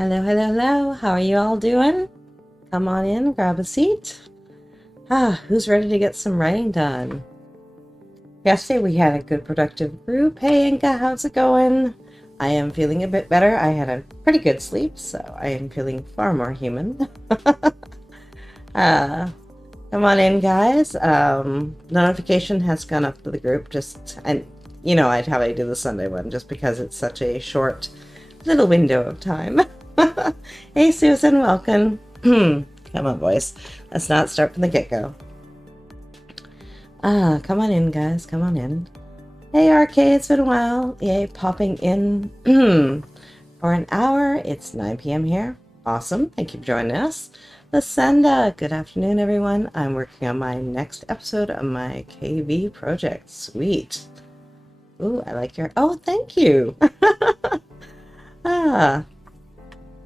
Hello, hello, hello. How are you all doing? Come on in, grab a seat. Who's ready to get some writing done? Yesterday we had a good productive group. Hey, Inka, how's it going? I am feeling a bit better. I had a pretty good sleep, so I am feeling far more human. Come on in, guys. Notification has gone up to the group. And I'd how I do the Sunday one just because it's such a short little window of time. Hey, Susan, welcome. Come on, boys. Let's not start from the get-go. Come on in, guys. Come on in. Hey, RK, it's been a while. Yay, popping in for an hour. It's 9 p.m. here. Awesome. Thank you for joining us. Lasenda, good afternoon, everyone. I'm working on my next episode of my KV project. Sweet. Ooh, I like your... Oh, thank you.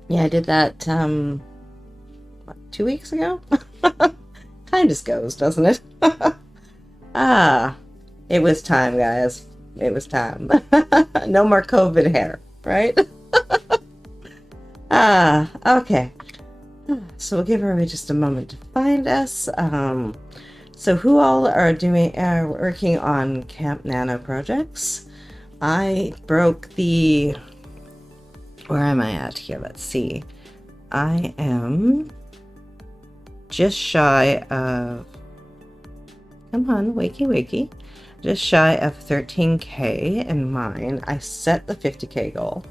Yeah, I did that, 2 weeks ago? Time just goes, doesn't it? It was time, guys. It was time. No more COVID hair, right? Okay. So we'll give everybody just a moment to find us. So who all are working on Camp Nano projects? I broke the... Where am I at here? Let's see. I am just shy of... Come on, wakey. Just shy of 13K in mine. I set the 50K goal.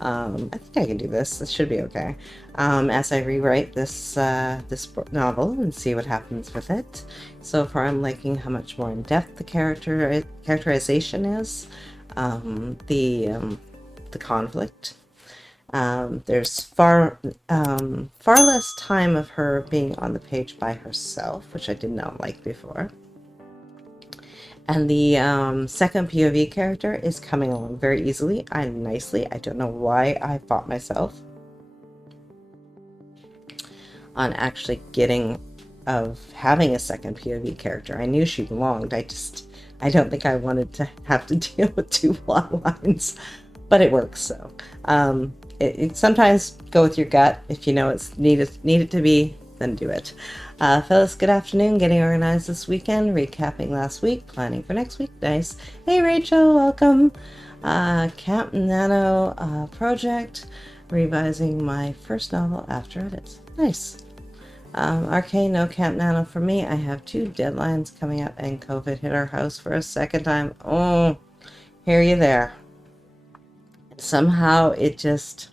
I think I can do this. This should be okay. As I rewrite this novel and see what happens with it. So far, I'm liking how much more in depth the characterization is. The conflict. There's far less time of her being on the page by herself, which I did not like before. And the second POV character is coming along very easily and nicely. I don't know why I fought myself on actually having a second POV character. I knew she belonged. I don't think I wanted to have to deal with 2 plot lines, but it works. So it sometimes go with your gut. If you know it's needed to be, then do it. Phyllis, good afternoon. Getting organized this weekend, recapping last week, planning for next week. Nice. Hey, Rachel, welcome. Camp Nano project, revising my first novel after edits. Nice. RK, no Camp Nano for me. I have 2 deadlines coming up, and COVID hit our house for a second time. Oh, hear you there. Somehow it just...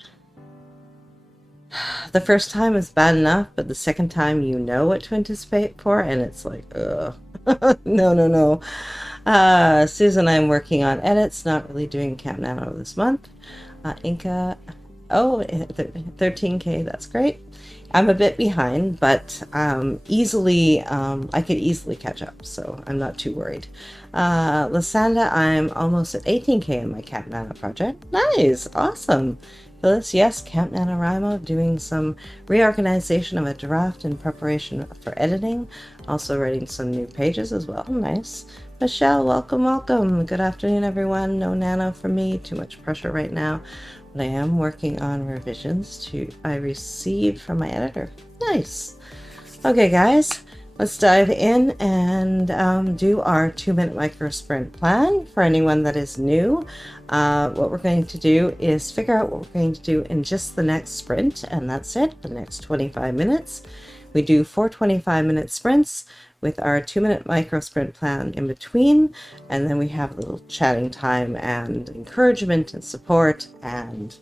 The first time is bad enough, but the second time you know what to anticipate for, and it's like, ugh. No. Susan, I'm working on edits, not really doing Camp Nano this month. Inka, 13K, that's great. I'm a bit behind, but I could easily catch up, so I'm not too worried. Lasanda, I'm almost at 18K in my Camp Nano project. Nice, awesome. Phyllis, yes, Camp NaNoWriMo, doing some reorganization of a draft in preparation for editing. Also writing some new pages as well. Nice. Michelle, welcome. Good afternoon, everyone. No Nano for me. Too much pressure right now. But I am working on revisions I received from my editor. Nice. Okay, guys. Let's dive in and do our 2-minute micro sprint plan. For anyone that is new, what we're going to do is figure out what we're going to do in just the next sprint, and that's it, the next 25 minutes. We do 4 25-minute sprints with our 2-minute micro sprint plan in between, and then we have a little chatting time and encouragement and support and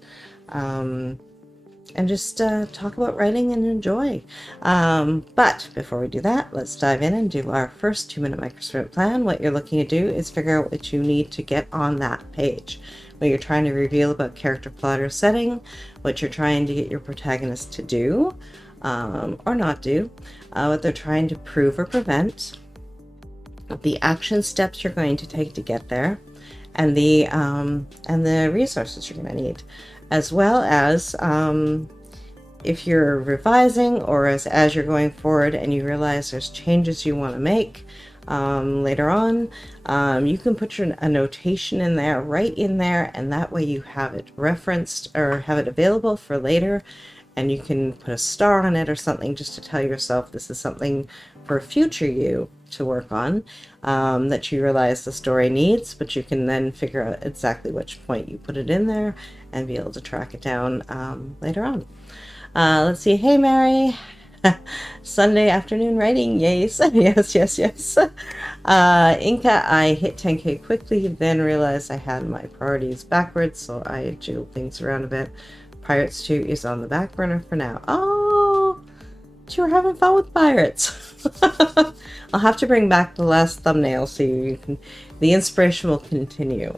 just talk about writing and enjoy. But before we do that, let's dive in and do our first 2-minute microsprint plan. What you're looking to do is figure out what you need to get on that page. What you're trying to reveal about character, plot, or setting, what you're trying to get your protagonist to do or not do, what they're trying to prove or prevent, the action steps you're going to take to get there, and the resources you're going to need, as well as if you're revising or as you're going forward and you realize there's changes you want to make, later on. You can put a notation in there, right in there, and that way you have it referenced or have it available for later, and you can put a star on it or something just to tell yourself this is something for future you to work on, that you realize the story needs, but you can then figure out exactly which point you put it in there and be able to track it down later on. Let's see. Hey, Mary. Sunday afternoon writing. Yes. yes. Inca, I hit 10K quickly, then realized I had my priorities backwards, so I jiggled things around a bit. Pirates 2 is on the back burner for now. Oh, you were having fun with Pirates. I'll have to bring back the last thumbnail so the inspiration will continue.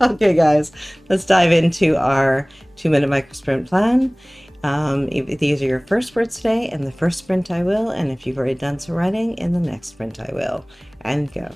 Okay, guys, let's dive into our 2-minute micro sprint plan. If these are your first words today, in the first sprint I will, and if you've already done some writing, in the next sprint I will. And go.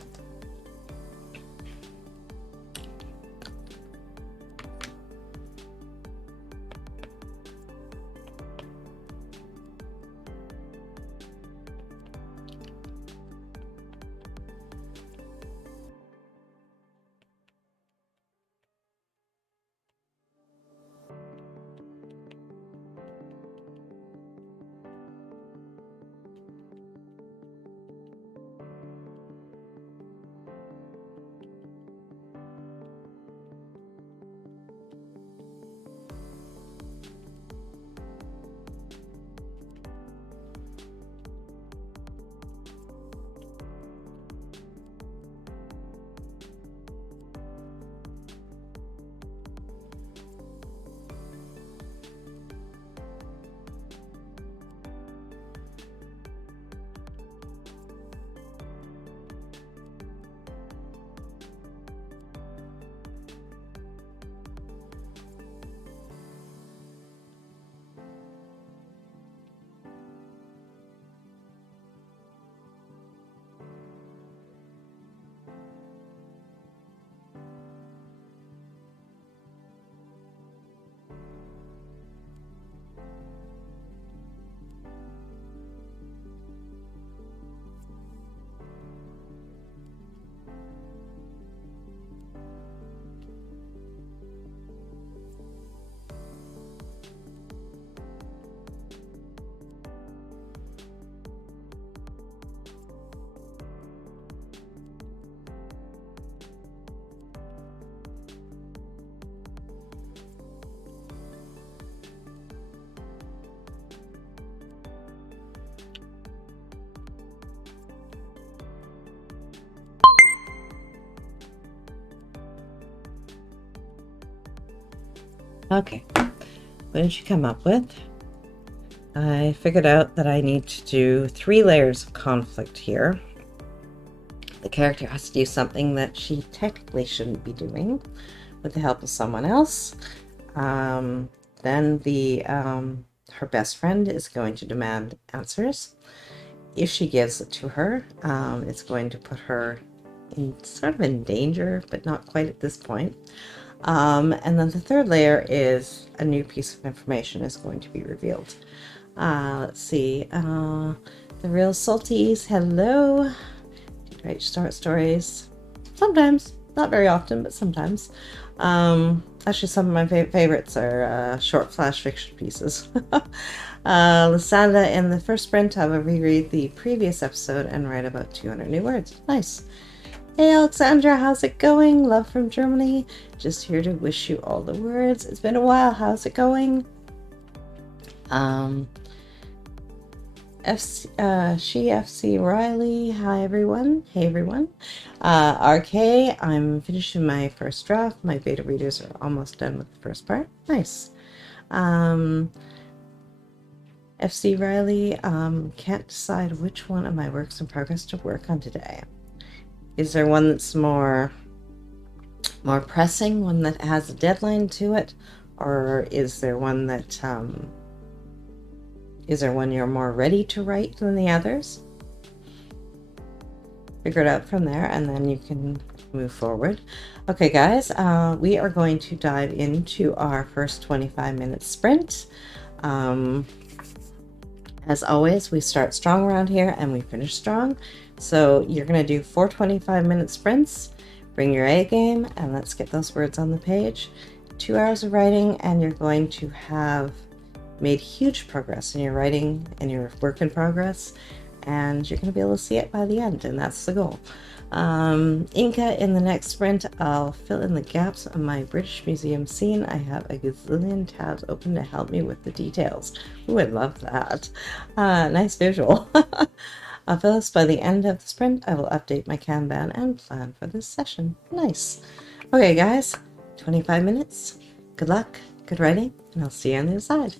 Okay, what did you come up with? I figured out that I need to do 3 layers of conflict here. The character has to do something that she technically shouldn't be doing with the help of someone else. Then her best friend is going to demand answers. If she gives it to her, it's going to put her in danger, but not quite at this point. And then the 3rd layer is a new piece of information is going to be revealed. Let's see. The Real Salties, hello. Right, start stories. Sometimes, not very often, but sometimes. Actually, some of my favorites are short flash fiction pieces. Lysanda, in the first sprint, I will reread the previous episode and write about 200 new words. Nice. Hey Alexandra, how's it going? Love from Germany. Just here to wish you all the words. It's been a while. How's it going? FC Riley. Hi everyone. Hey everyone. RK, I'm finishing my first draft. My beta readers are almost done with the first part. Nice. FC Riley, can't decide which one of my works in progress to work on today. Is there one that's more pressing, one that has a deadline to it, or is there one that you're more ready to write than the others? Figure it out from there, and then you can move forward. Okay, guys, we are going to dive into our first 25-minute sprint. As always, we start strong around here and we finish strong. So you're going to do 4 25-minute sprints. Bring your A game and let's get those words on the page. 2 hours of writing and you're going to have made huge progress in your writing and your work in progress, and you're going to be able to see it by the end, and that's the goal. Inca, in the next sprint, I'll fill in the gaps of my British Museum scene. I have a gazillion tabs open to help me with the details. Ooh, I love that. Nice visual. I'll fill this by the end of the sprint. I will update my Kanban and plan for this session. Nice. Okay, guys, 25 minutes. Good luck, good writing, and I'll see you on the other side.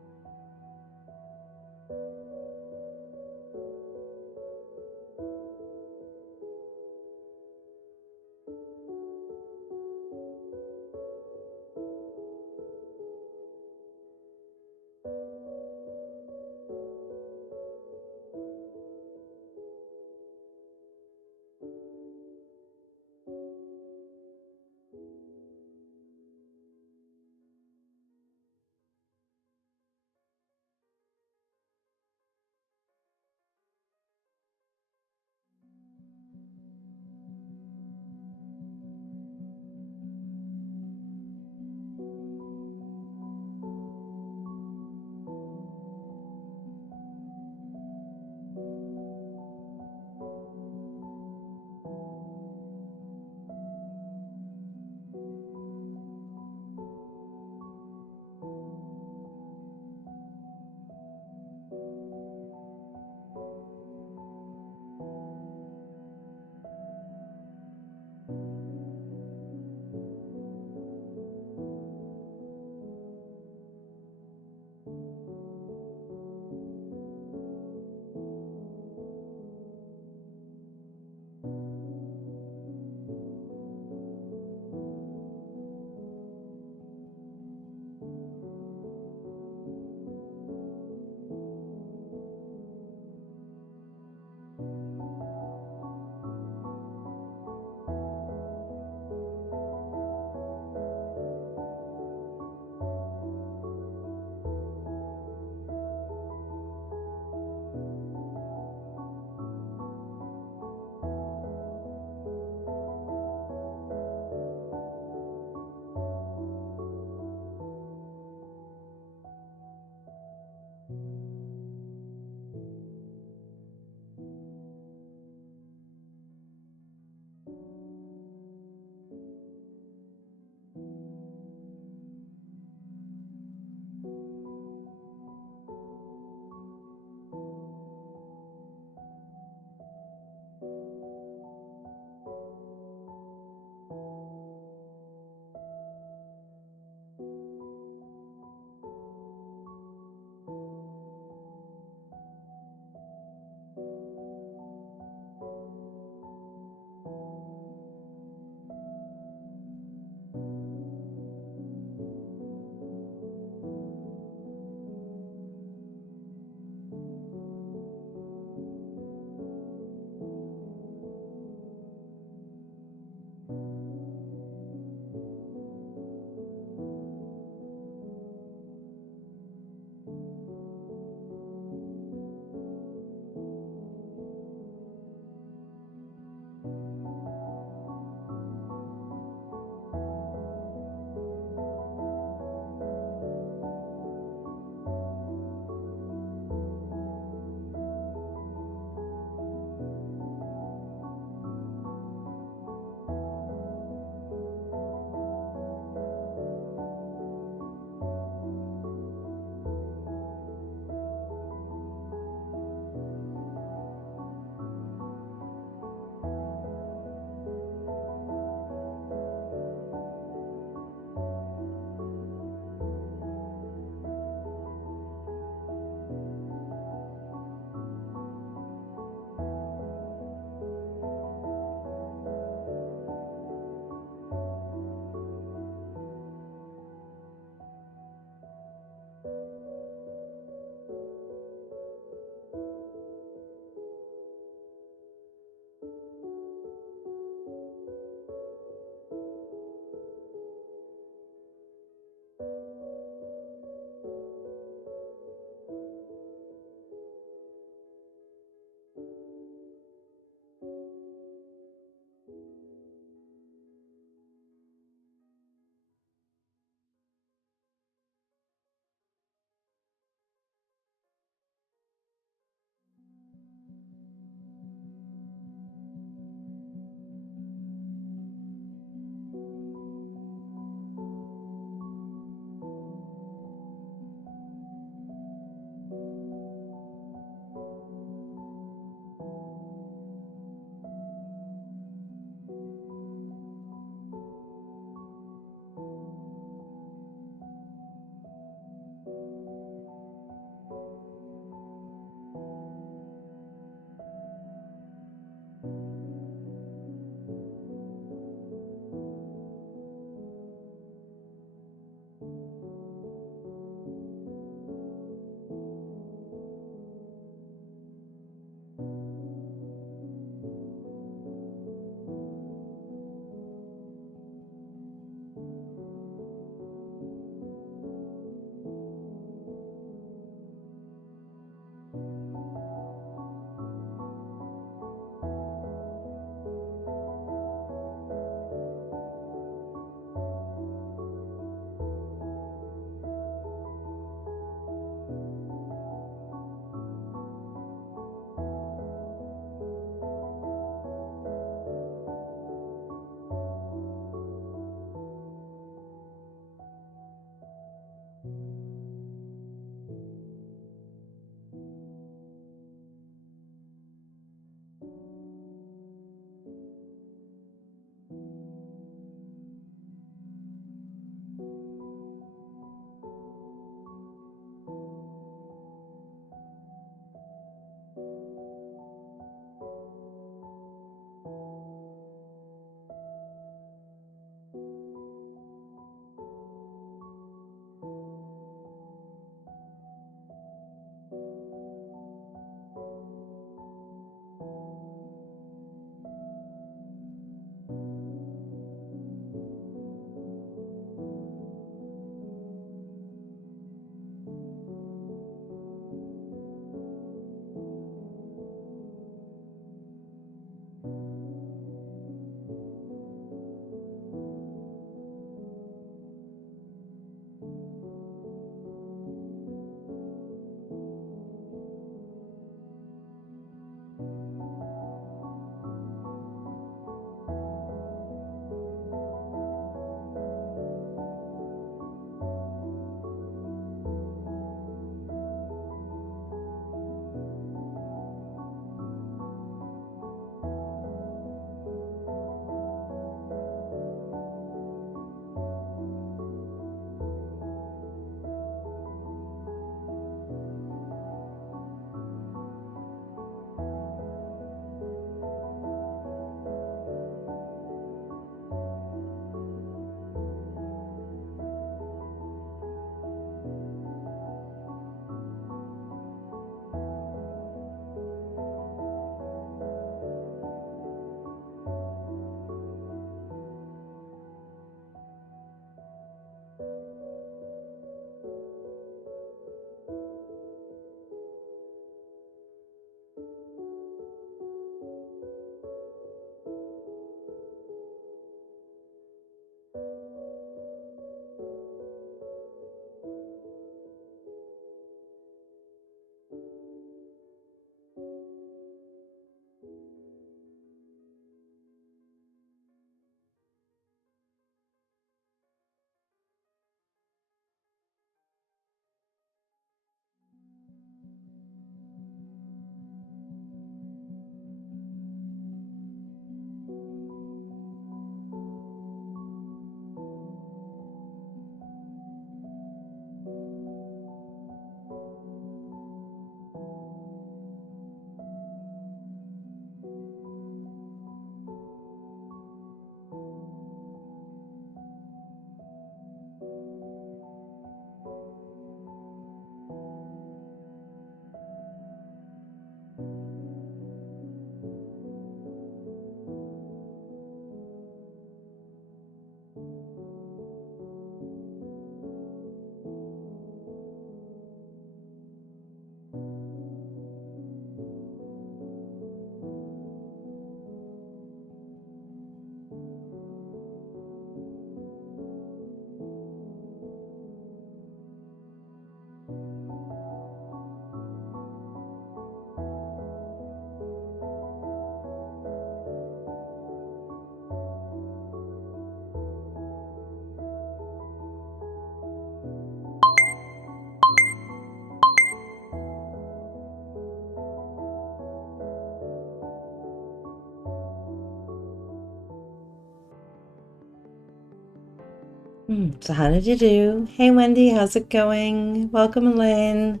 So how did you do? Hey Wendy, how's it going? Welcome Elaine.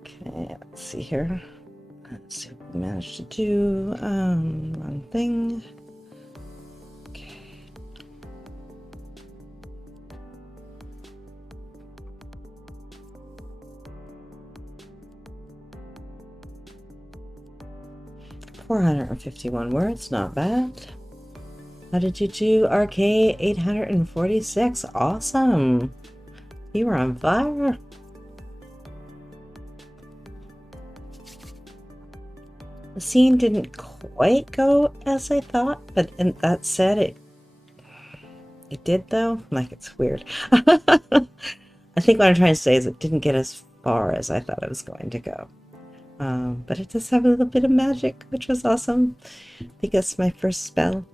Okay, let's see here. Let's see what we managed to do. One thing. Okay. $451 words, not bad. How did you do, RK? 846. Awesome. You were on fire. The scene didn't quite go as I thought, but that said, it did though. Like, it's weird. I think what I'm trying to say is it didn't get as far as I thought it was going to go. But it does have a little bit of magic, which was awesome. I think that's my first spell.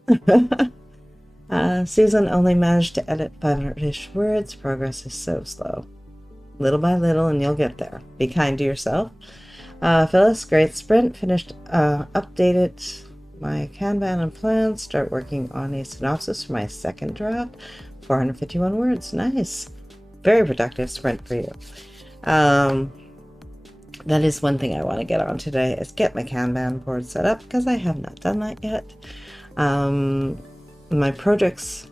Susan only managed to edit 500-ish words. Progress is so slow. Little by little, and you'll get there. Be kind to yourself. Phyllis, great sprint. Finished, updated my Kanban and plans. Start working on a synopsis for my second draft. 451 words. Nice. Very productive sprint for you. That is one thing I want to get on today, is get my Kanban board set up, because I have not done that yet. My projects,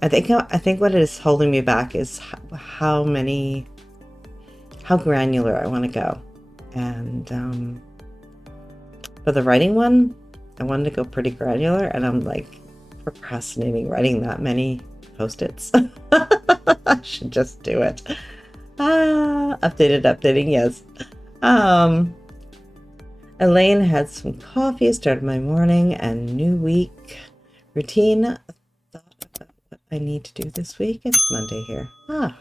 I think what is holding me back is how granular I want to go. And for the writing one, I wanted to go pretty granular, and I'm like procrastinating writing that many post-its. I should just do it. Updating, yes. Elaine had some coffee, started my morning and new week routine. Thought about what I need to do this week. It's Monday here. Okay.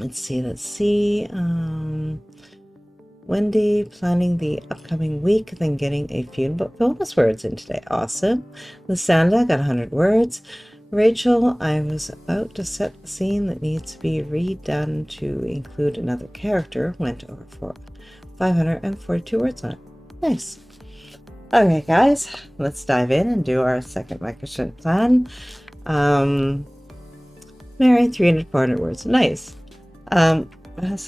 Let's see. Wendy, planning the upcoming week, then getting a few bonus words in today. Awesome. Lysanda got 100 words. Rachel, I was about to set the scene that needs to be redone to include another character. Went over for 542 words on it. Nice. Okay, guys, let's dive in and do our second Microscope plan. Mary, 300, 400 words. Nice. I feel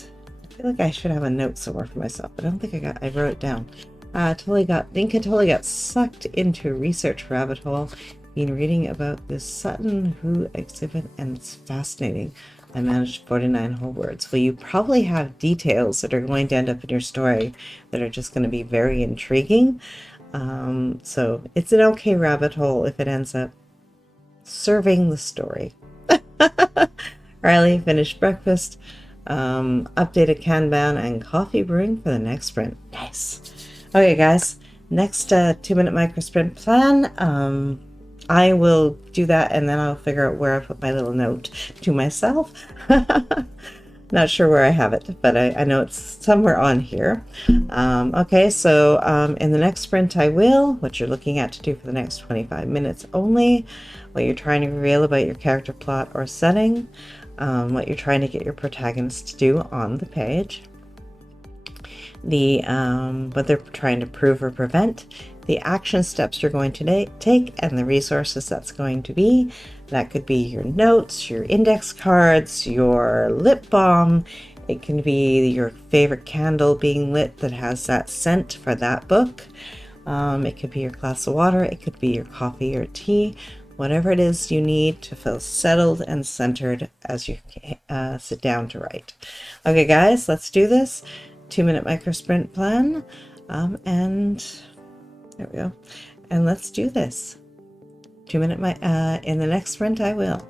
like I should have a note somewhere for myself, but I don't think I wrote it down. Dinka totally got sucked into a research rabbit hole. Been reading about this Sutton Hoo exhibit, and it's fascinating. I managed 49 whole words. Well, you probably have details that are going to end up in your story that are just going to be very intriguing. So it's an okay rabbit hole if it ends up serving the story. Riley finished breakfast, updated Kanban and coffee brewing for the next sprint. Nice. Okay, guys, next 2-minute micro sprint plan. I will do that, and then I'll figure out where I put my little note to myself. Not sure where I have it, but I know it's somewhere on here. Okay, so in the next sprint I will, what you're looking at to do for the next 25 minutes only, what you're trying to reveal about your character plot or setting, what you're trying to get your protagonist to do on the page, what they're trying to prove or prevent, the action steps you're going to take, and the resources that's going to be. That could be your notes, your index cards, your lip balm. It can be your favorite candle being lit that has that scent for that book. It could be your glass of water. It could be your coffee or tea. Whatever it is you need to feel settled and centered as you sit down to write. Okay, guys, let's do this. 2-minute micro sprint plan. And there we go. And let's do this. 2-minute in the next sprint I will.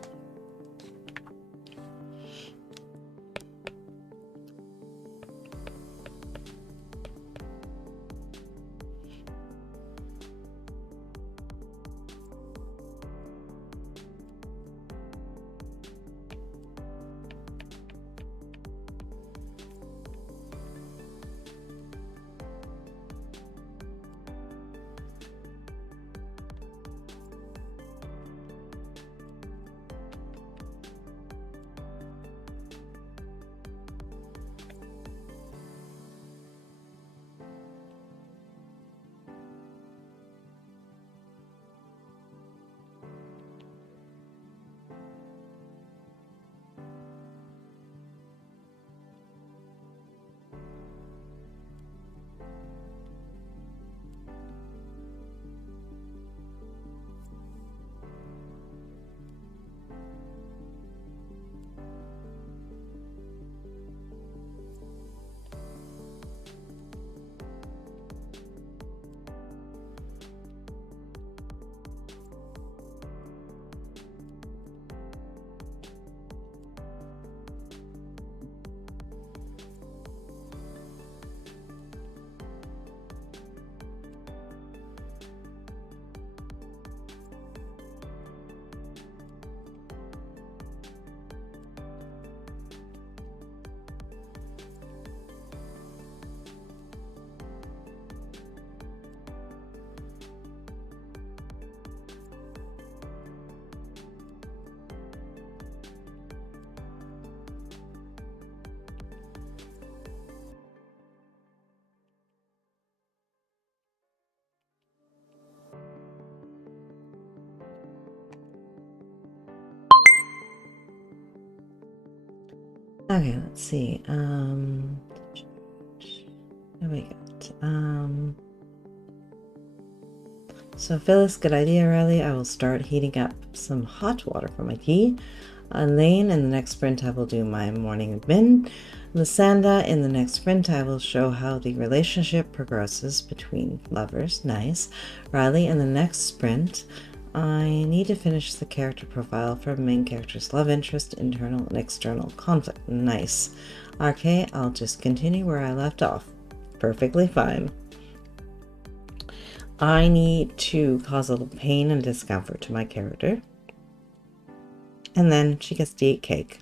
Okay, let's see. What do we got? So Phyllis, good idea, Riley. I will start heating up some hot water for my tea. Elaine, in the next sprint, I will do my morning admin. Lysanda, in the next sprint, I will show how the relationship progresses between lovers. Nice. Riley, in the next sprint, I need to finish the character profile for main character's love interest, internal and external conflict. Nice. RK, I'll just continue where I left off. Perfectly fine. I need to cause a little pain and discomfort to my character. And then she gets to eat cake.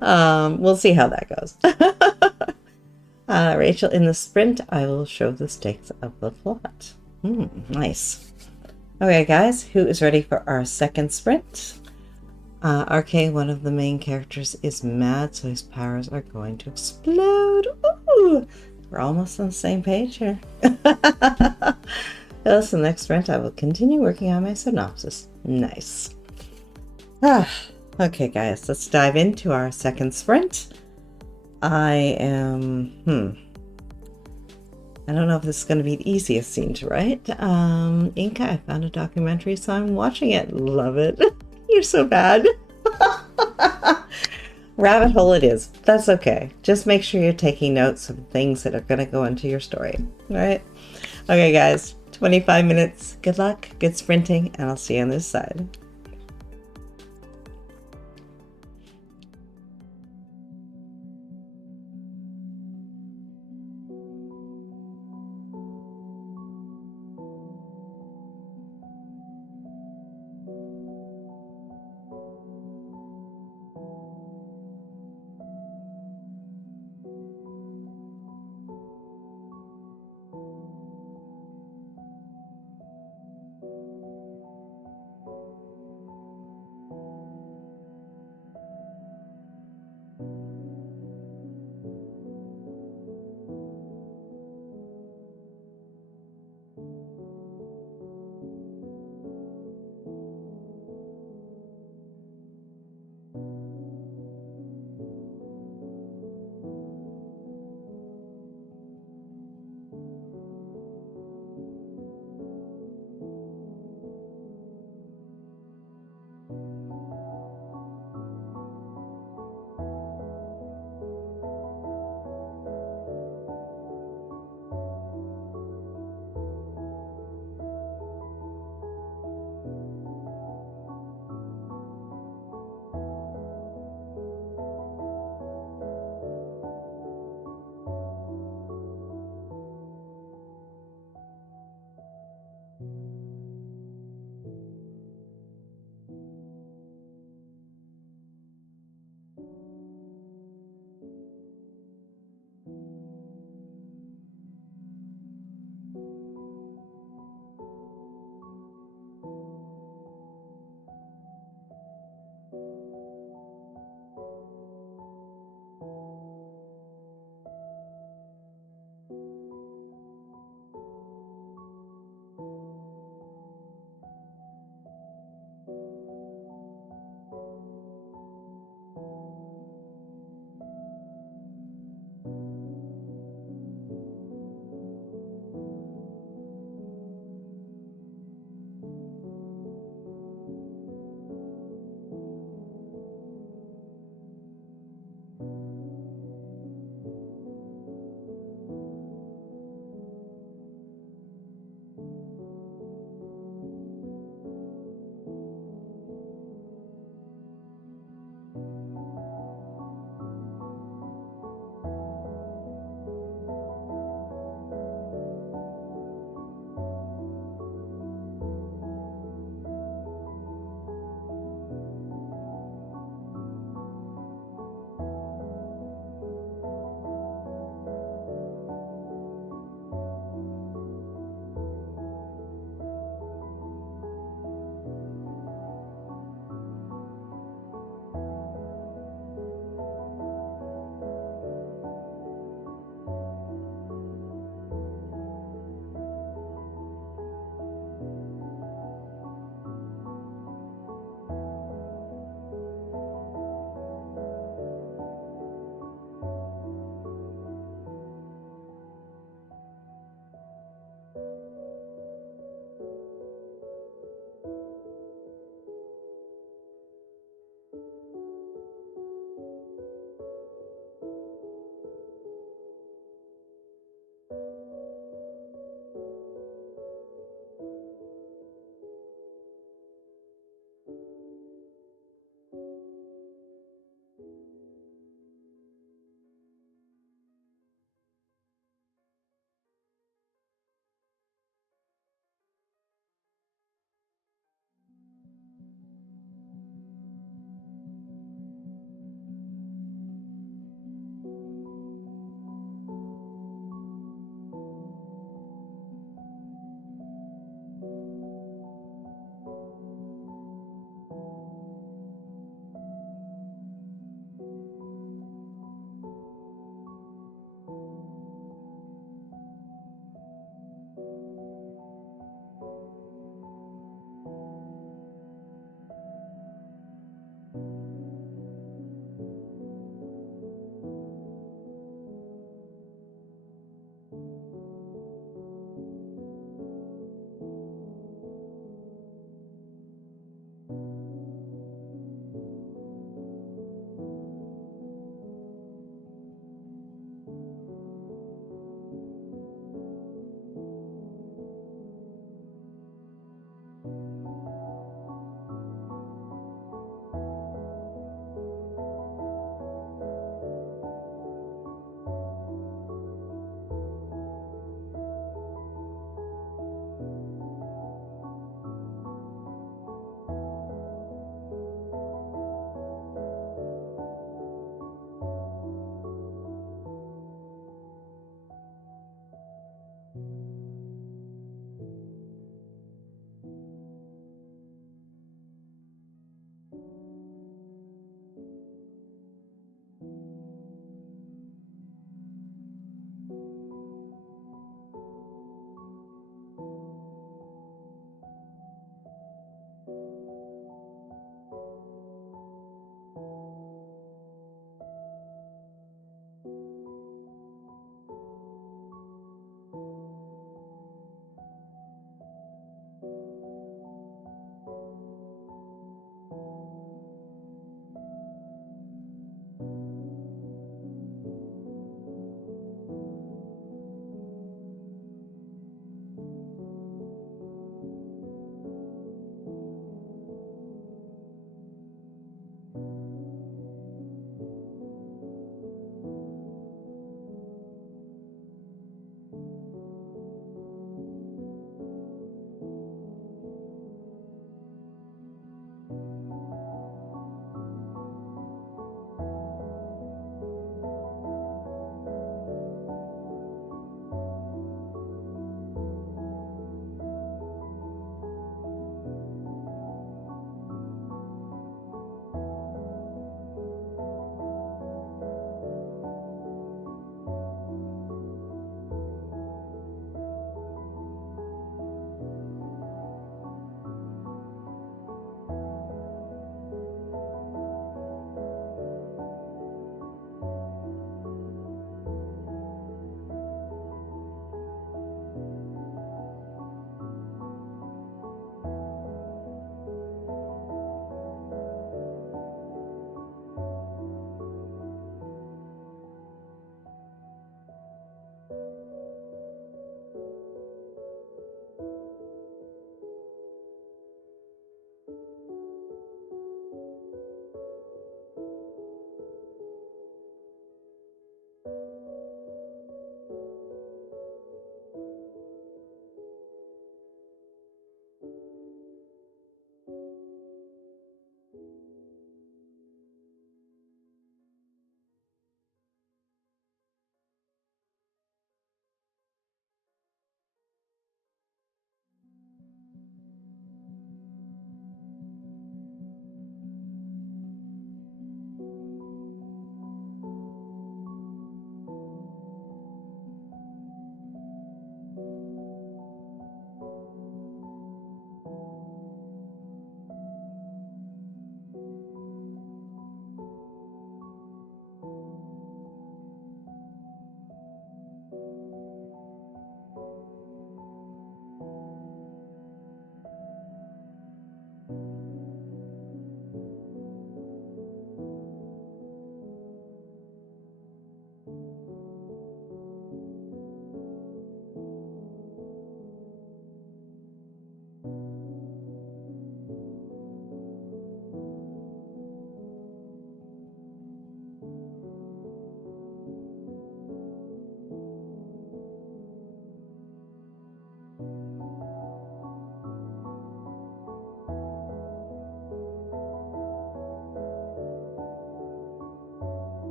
We'll see how that goes. Rachel, in the sprint, I will show the stakes of the plot. Nice. Okay, guys, who is ready for our second sprint? RK, one of the main characters, is mad, so his powers are going to explode. Ooh, we're almost on the same page here. That's the next sprint. I will continue working on my synopsis. Nice. Okay, guys, let's dive into our second sprint. I don't know if this is going to be the easiest scene to write. Inka, I found a documentary, so I'm watching it. Love it. You're so bad. Rabbit hole it is. That's okay. Just make sure you're taking notes of things that are going to go into your story. All right? Okay, guys. 25 minutes. Good luck. Good sprinting. And I'll see you on this side.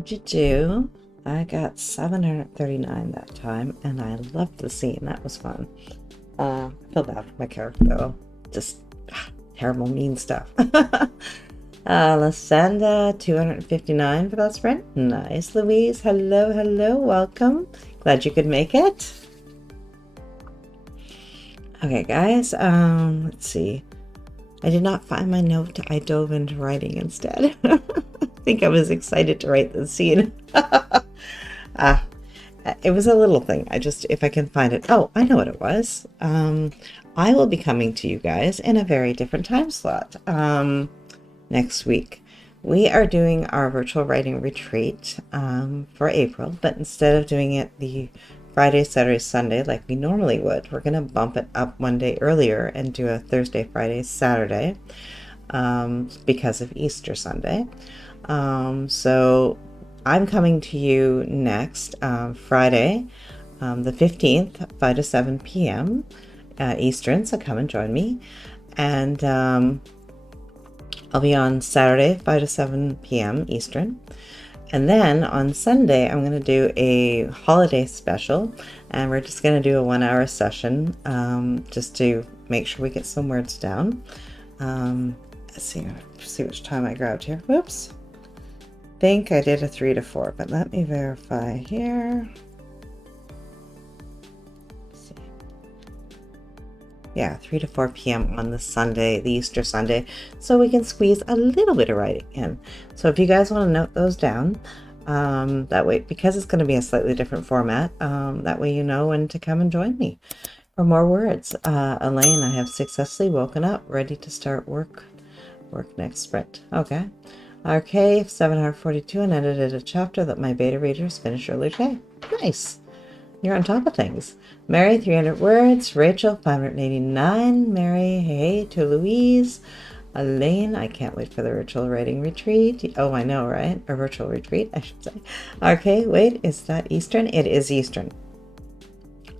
What'd you do? I got 739 that time, and I loved the scene. That was fun. I feel bad for my character, though. Just terrible, mean stuff. Lysanda, 259 for that sprint. Nice, Louise. Hello, hello, welcome. Glad you could make it. Okay, guys, let's see. I did not find my note. I dove into writing instead. I think I was excited to write the scene. It was a little thing. If I can find it. Oh, I know what it was. I will be coming to you guys in a very different time slot next week. We are doing our virtual writing retreat for April, but instead of doing it the Friday, Saturday, Sunday like we normally would, we're going to bump it up one day earlier and do a Thursday, Friday, Saturday because of Easter Sunday. So I'm coming to you next Friday, the 15th, 5 to 7 p.m. Eastern, so come and join me. And I'll be on Saturday, 5 to 7 p.m. Eastern. And then on Sunday, I'm going to do a holiday special, and we're just going to do a 1-hour session just to make sure we get some words down. Let's see which time I grabbed here. Whoops. I think I did a 3 to 4, but let me verify here. Let's see. Yeah, 3 to 4 p.m. on the Sunday, the Easter Sunday, so we can squeeze a little bit of writing in. So if you guys want to note those down, that way, because it's going to be a slightly different format, that way you know when to come and join me for more words. Elaine, I have successfully woken up, ready to start work next sprint. Okay. RK, 742, and edited a chapter that my beta readers finished earlier today. Nice. You're on top of things. Mary, 300 words. Rachel, 589. Mary, hey, to Louise. Elaine, I can't wait for the virtual writing retreat. Oh, I know, right? Or virtual retreat, I should say. Okay, wait, is that Eastern? It is Eastern.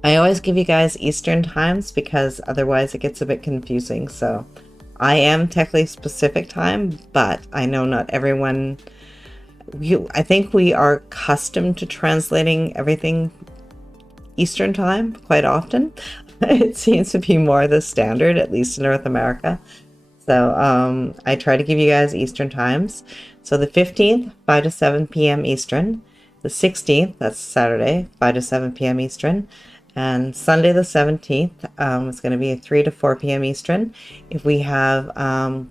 I always give you guys Eastern times because otherwise it gets a bit confusing. So I am technically Pacific time, but I know not everyone. I think we are accustomed to translating everything Eastern time quite often. It seems to be more the standard, at least in North America. So I try to give you guys Eastern times. So the 15th, 5 to 7 p.m. Eastern. The 16th, that's Saturday, 5 to 7 p.m. Eastern. And Sunday the 17th, it's going to be 3 to 4 p.m. Eastern. If we have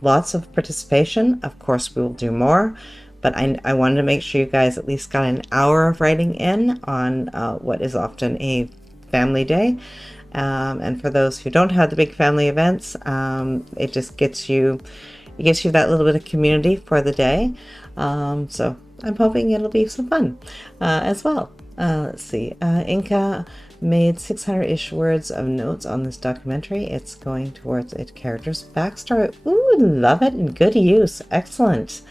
lots of participation, of course we will do more. But I wanted to make sure you guys at least got an hour of writing in on what is often a family day. And for those who don't have the big family events, it just gives you that little bit of community for the day. So I'm hoping it'll be some fun as well. Let's see. Inca made 600-ish words of notes on this documentary. It's going towards a character's backstory. Ooh, love it and good use. Excellent.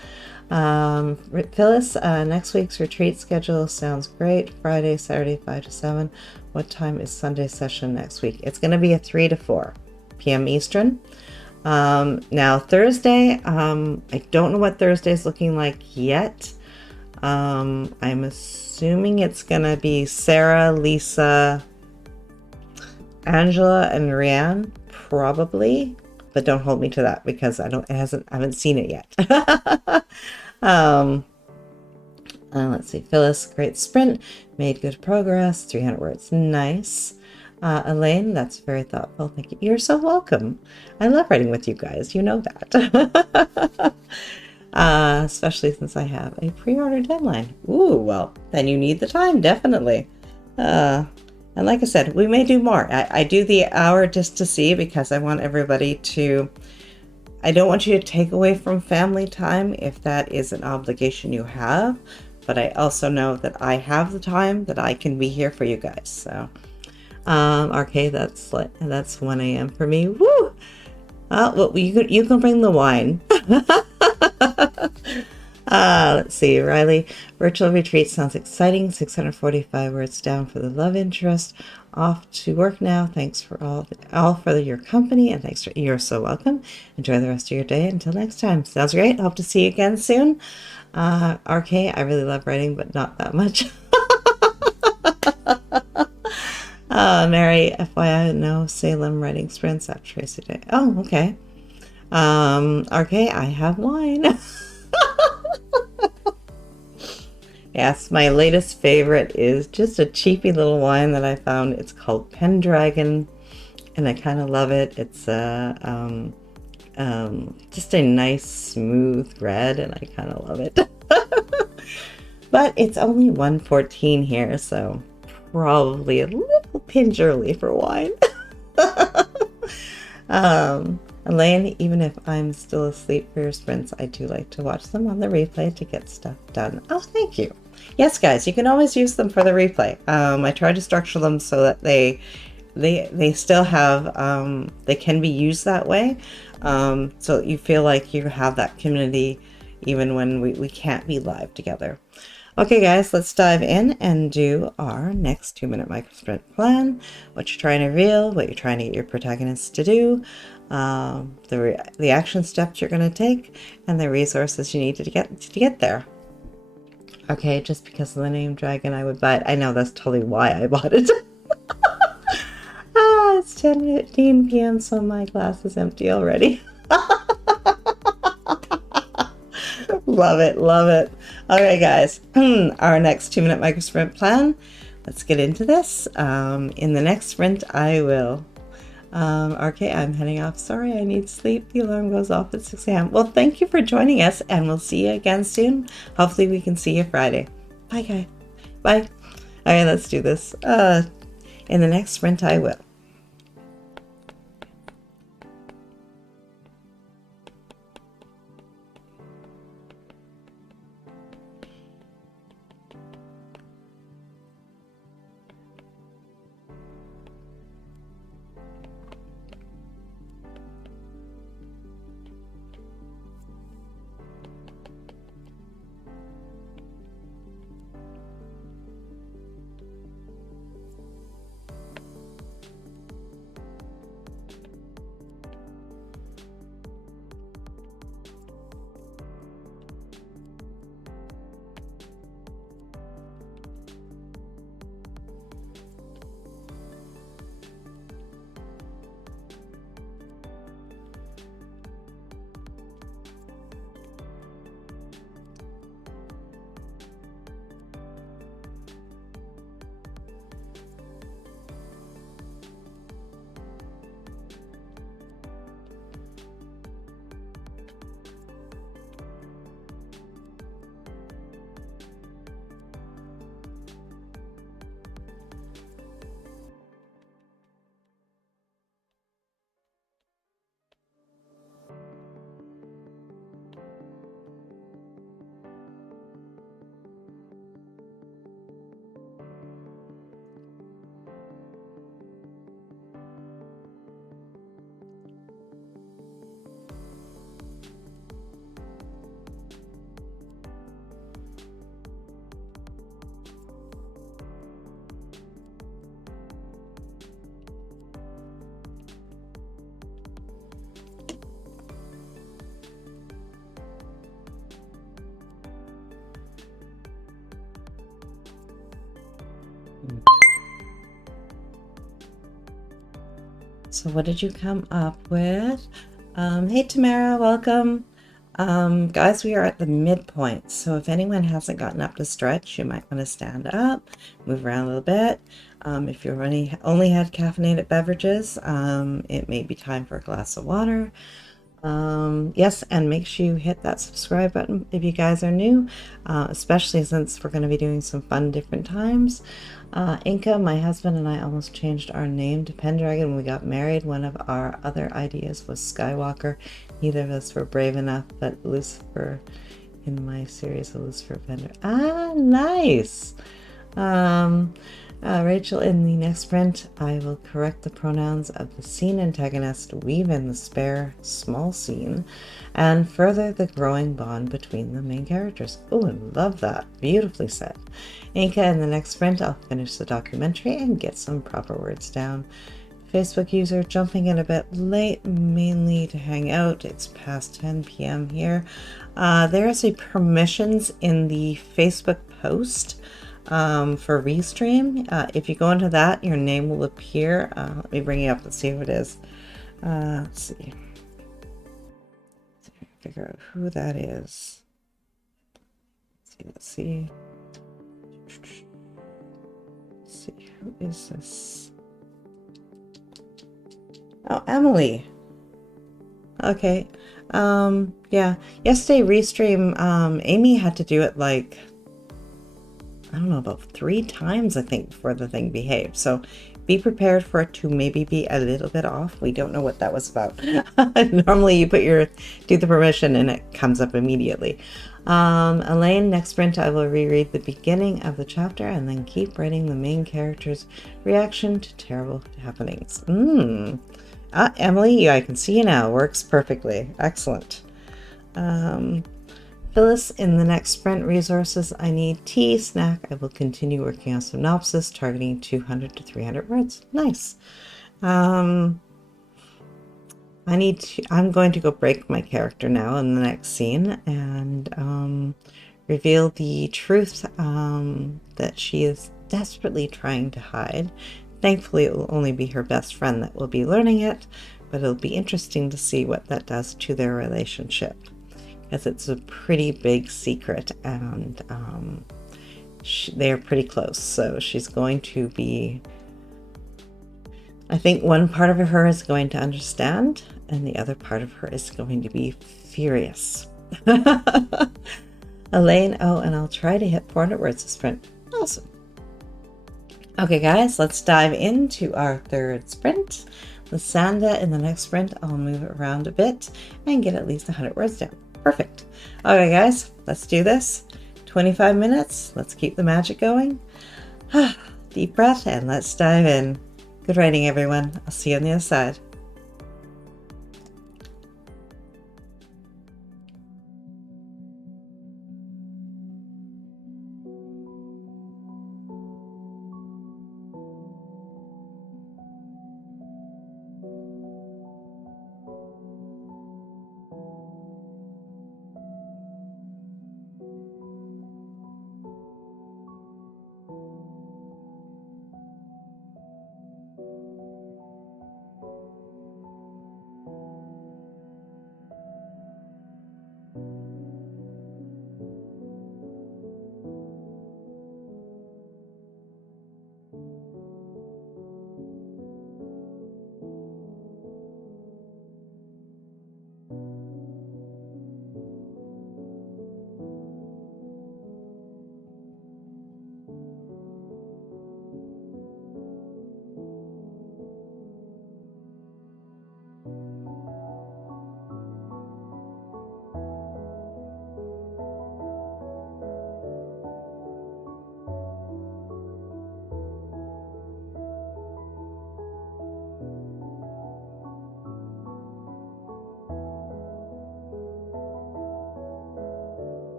Phyllis, next week's retreat schedule sounds great. Friday, Saturday, 5 to 7. What time is Sunday session next week? It's going to be a 3 to 4 p.m. Eastern. Now Thursday, I don't know what Thursday is looking like yet. I'm assuming it's going to be Sarah, Lisa, Angela, and Rianne, probably. But don't hold me to that because I haven't seen it yet. Let's see. Phyllis, great sprint, made good progress, 300 words, nice. Elaine, that's very thoughtful. Thank you. You're so welcome. I love writing with you guys. You know that. Especially since I have a pre-order deadline. Ooh, well, then you need the time, definitely. And like I said, we may do more. I do the hour just to see because I want everybody to... I don't want you to take away from family time if that is an obligation you have. But I also know that I have the time that I can be here for you guys. So, okay, that's 1 a.m. for me. Woo! Well, you can bring the wine. Let's see, Riley. Virtual retreat sounds exciting. 645 words down for the love interest. Off to work now. Thanks for all for your company, and you're so welcome. Enjoy the rest of your day. Until next time. Sounds great. Hope to see you again soon. RK, I really love writing, but not that much. Mary, FYI, no Salem writing sprints at Tracy Day. Oh, okay. RK, I have wine. Yes, my latest favorite is just a cheapy little wine that I found. It's called Pendragon, and I kind of love it. It's just a nice smooth red, and I kind of love it. But it's only 1:14 here, so probably a little pinch early for wine. Elaine, even if I'm still asleep for your sprints, I do like to watch them on the replay to get stuff done. Oh, thank you. Yes, guys, you can always use them for the replay. I try to structure them so that they still have, they can be used that way. So that you feel like you have that community even when we can't be live together. Okay, guys, let's dive in and do our next 2-minute microsprint plan. What you're trying to reveal, what you're trying to get your protagonists to do, the action steps you're going to take, and the resources you need to get there. Okay, just because of the name Dragon, I would buy it. I know that's totally why I bought it. It's 10:15 p.m., so my glass is empty already. Love it, love it. All right, guys, our next 2-minute microsprint plan. Let's get into this. In the next sprint, I will. RK, I'm heading off. Sorry, I need sleep. The alarm goes off at 6 a.m. Well, thank you for joining us, and we'll see you again soon. Hopefully, we can see you Friday. Bye, guys. Bye. All right, let's do this. In the next sprint, I will. So what did you come up with? Hey Tamara, welcome. Guys, we are at the midpoint, so if anyone hasn't gotten up to stretch, you might want to stand up, move around a little bit. If you've only had caffeinated beverages, it may be time for a glass of water. Yes, and make sure you hit that subscribe button if you guys are new, especially since we're going to be doing some fun different times. Inca, my husband, and I almost changed our name to Pendragon when we got married. One of our other ideas was Skywalker. Neither of us were brave enough, but Lucifer, in my series of Lucifer Pendragon. Ah, nice. Rachel, in the next sprint, I will correct the pronouns of the scene antagonist, weave in the spare small scene, and further the growing bond between the main characters. Oh, I love that. Beautifully said. Inca, in the next sprint, I'll finish the documentary and get some proper words down. Facebook user jumping in a bit late, mainly to hang out. It's past 10 p.m. here. There is a permissions in the Facebook post for Restream. If you go into that, your name will appear. Let me bring you up and see who it is. Let's see. Figure out who that is. Let's see. Let's see, who is this? Oh, Emily. Okay. Yeah. Yesterday, Restream, Amy had to do it like, I don't know, about 3 times, I think, before the thing behaved. So be prepared for it to maybe be a little bit off. We don't know what that was about. Normally you do the permission and it comes up immediately. Elaine, next sprint I will reread the beginning of the chapter and then keep writing the main character's reaction to terrible happenings. Emily, yeah, I can see you now. Works perfectly. Excellent. Phyllis, in the next sprint resources, I need tea, snack. I will continue working on synopsis, targeting 200 to 300 words. Nice. I'm going to go break my character now in the next scene and reveal the truth that she is desperately trying to hide. Thankfully, it will only be her best friend that will be learning it, but it'll be interesting to see what that does to their relationship, as it's a pretty big secret and they're pretty close. So she's going to be, I think one part of her is going to understand and the other part of her is going to be furious. Elaine, oh, and I'll try to hit 400 words this sprint. Awesome. Okay, guys, let's dive into our third sprint. Lysanda, in the next sprint, I'll move it around a bit and get at least 100 words down. Perfect. Okay, guys, let's do this. 25 minutes. Let's keep the magic going. Deep breath and let's dive in. Good writing, everyone. I'll see you on the other side.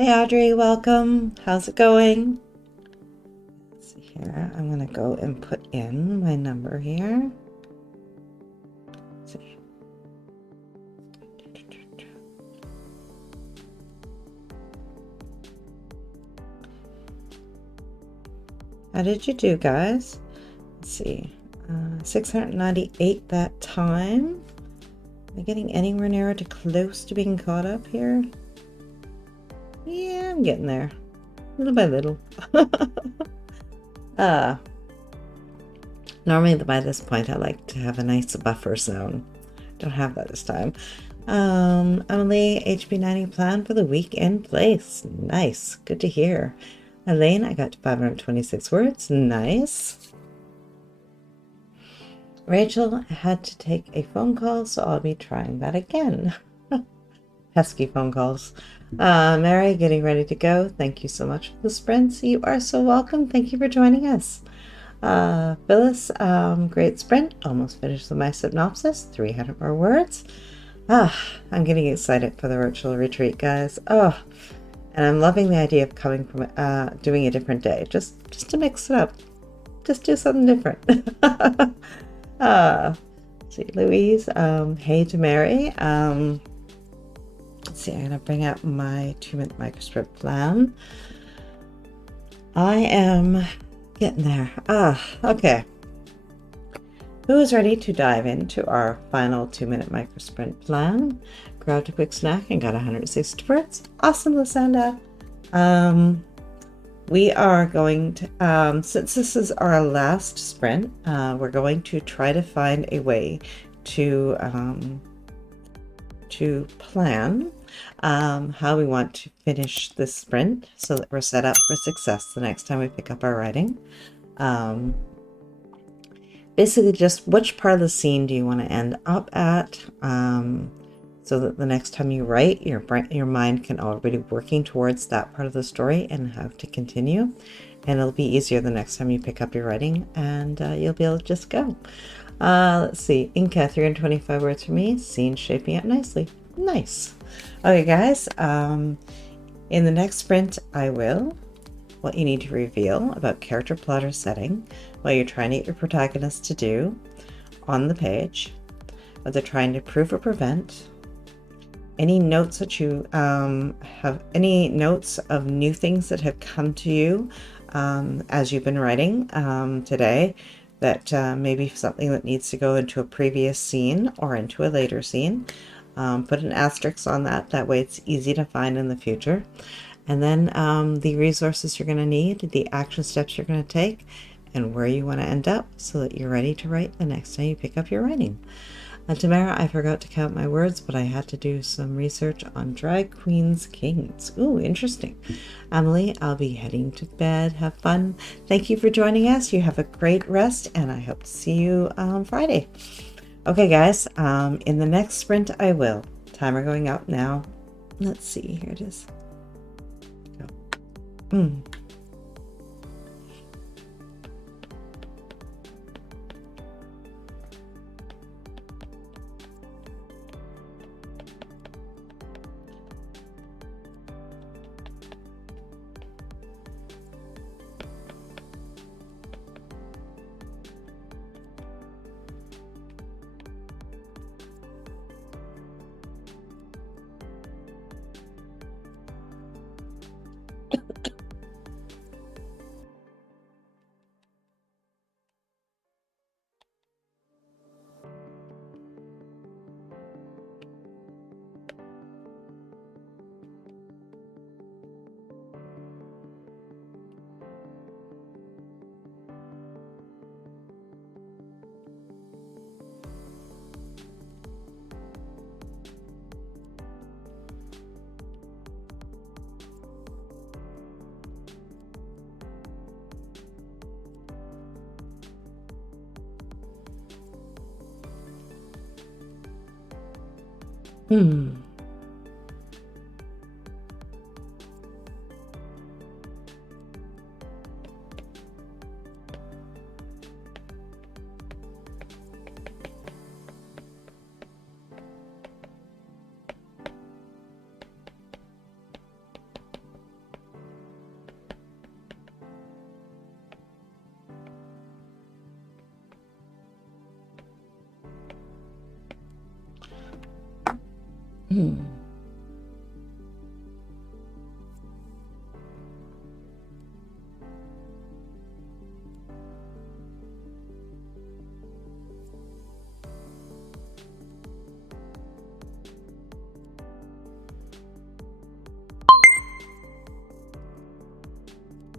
Hey Audrey, welcome. How's it going? Let's see here. I'm gonna go and put in my number here. Let's see. How did you do, guys? Let's see. 698 that time. Am I getting anywhere near to close to being caught up here? Yeah, I'm getting there. Little by little. Normally by this point I like to have a nice buffer zone. Don't have that this time. Emily, HB90 plan for the week in place. Nice. Good to hear. Elaine, I got to 526 words. Nice. Rachel, I had to take a phone call, so I'll be trying that again. Pesky phone calls. Mary, getting ready to go. Thank you so much for the sprints. You are so welcome. Thank you for joining us. Phyllis, great sprint. Almost finished with my synopsis. 300 more words. I'm getting excited for the virtual retreat, guys. Oh, and I'm loving the idea of coming from doing a different day, just to mix it up. Just do something different. Let's see, Louise. Hey to Mary. Let's see, I'm gonna bring up my 2-minute Microscope plan. I am getting there. Okay. Who is ready to dive into our final 2-minute microsprint plan? Grabbed a quick snack and got 160 words. Awesome, Lucinda. We are going to, since this is our last sprint, we're going to try to find a way to plan how we want to finish this sprint so that we're set up for success the next time we pick up our writing. Basically just which part of the scene do you want to end up at, so that the next time you write, your mind can already be working towards that part of the story and have to continue, and it'll be easier the next time you pick up your writing, and you'll be able to just go. Let's see, Inca, 325 words for me. Scene shaping up nicely. Nice. Okay, guys. In the next sprint, I will what you need to reveal about character, plot, or setting, what you're trying to get your protagonist to do on the page, what they're trying to prove or prevent, any notes that you have, any notes of new things that have come to you as you've been writing today, that maybe something that needs to go into a previous scene or into a later scene. Put an asterisk on that. That way it's easy to find in the future. And then the resources you're going to need, the action steps you're going to take, and where you want to end up so that you're ready to write the next time you pick up your writing. Tamara, I forgot to count my words, but I had to do some research on drag queens kings. Ooh, interesting. Emily, I'll be heading to bed. Have fun. Thank you for joining us. You have a great rest, and I hope to see you on Friday. Okay, guys, in the next sprint, I will. Timer going out now. Let's see, here it is. Go.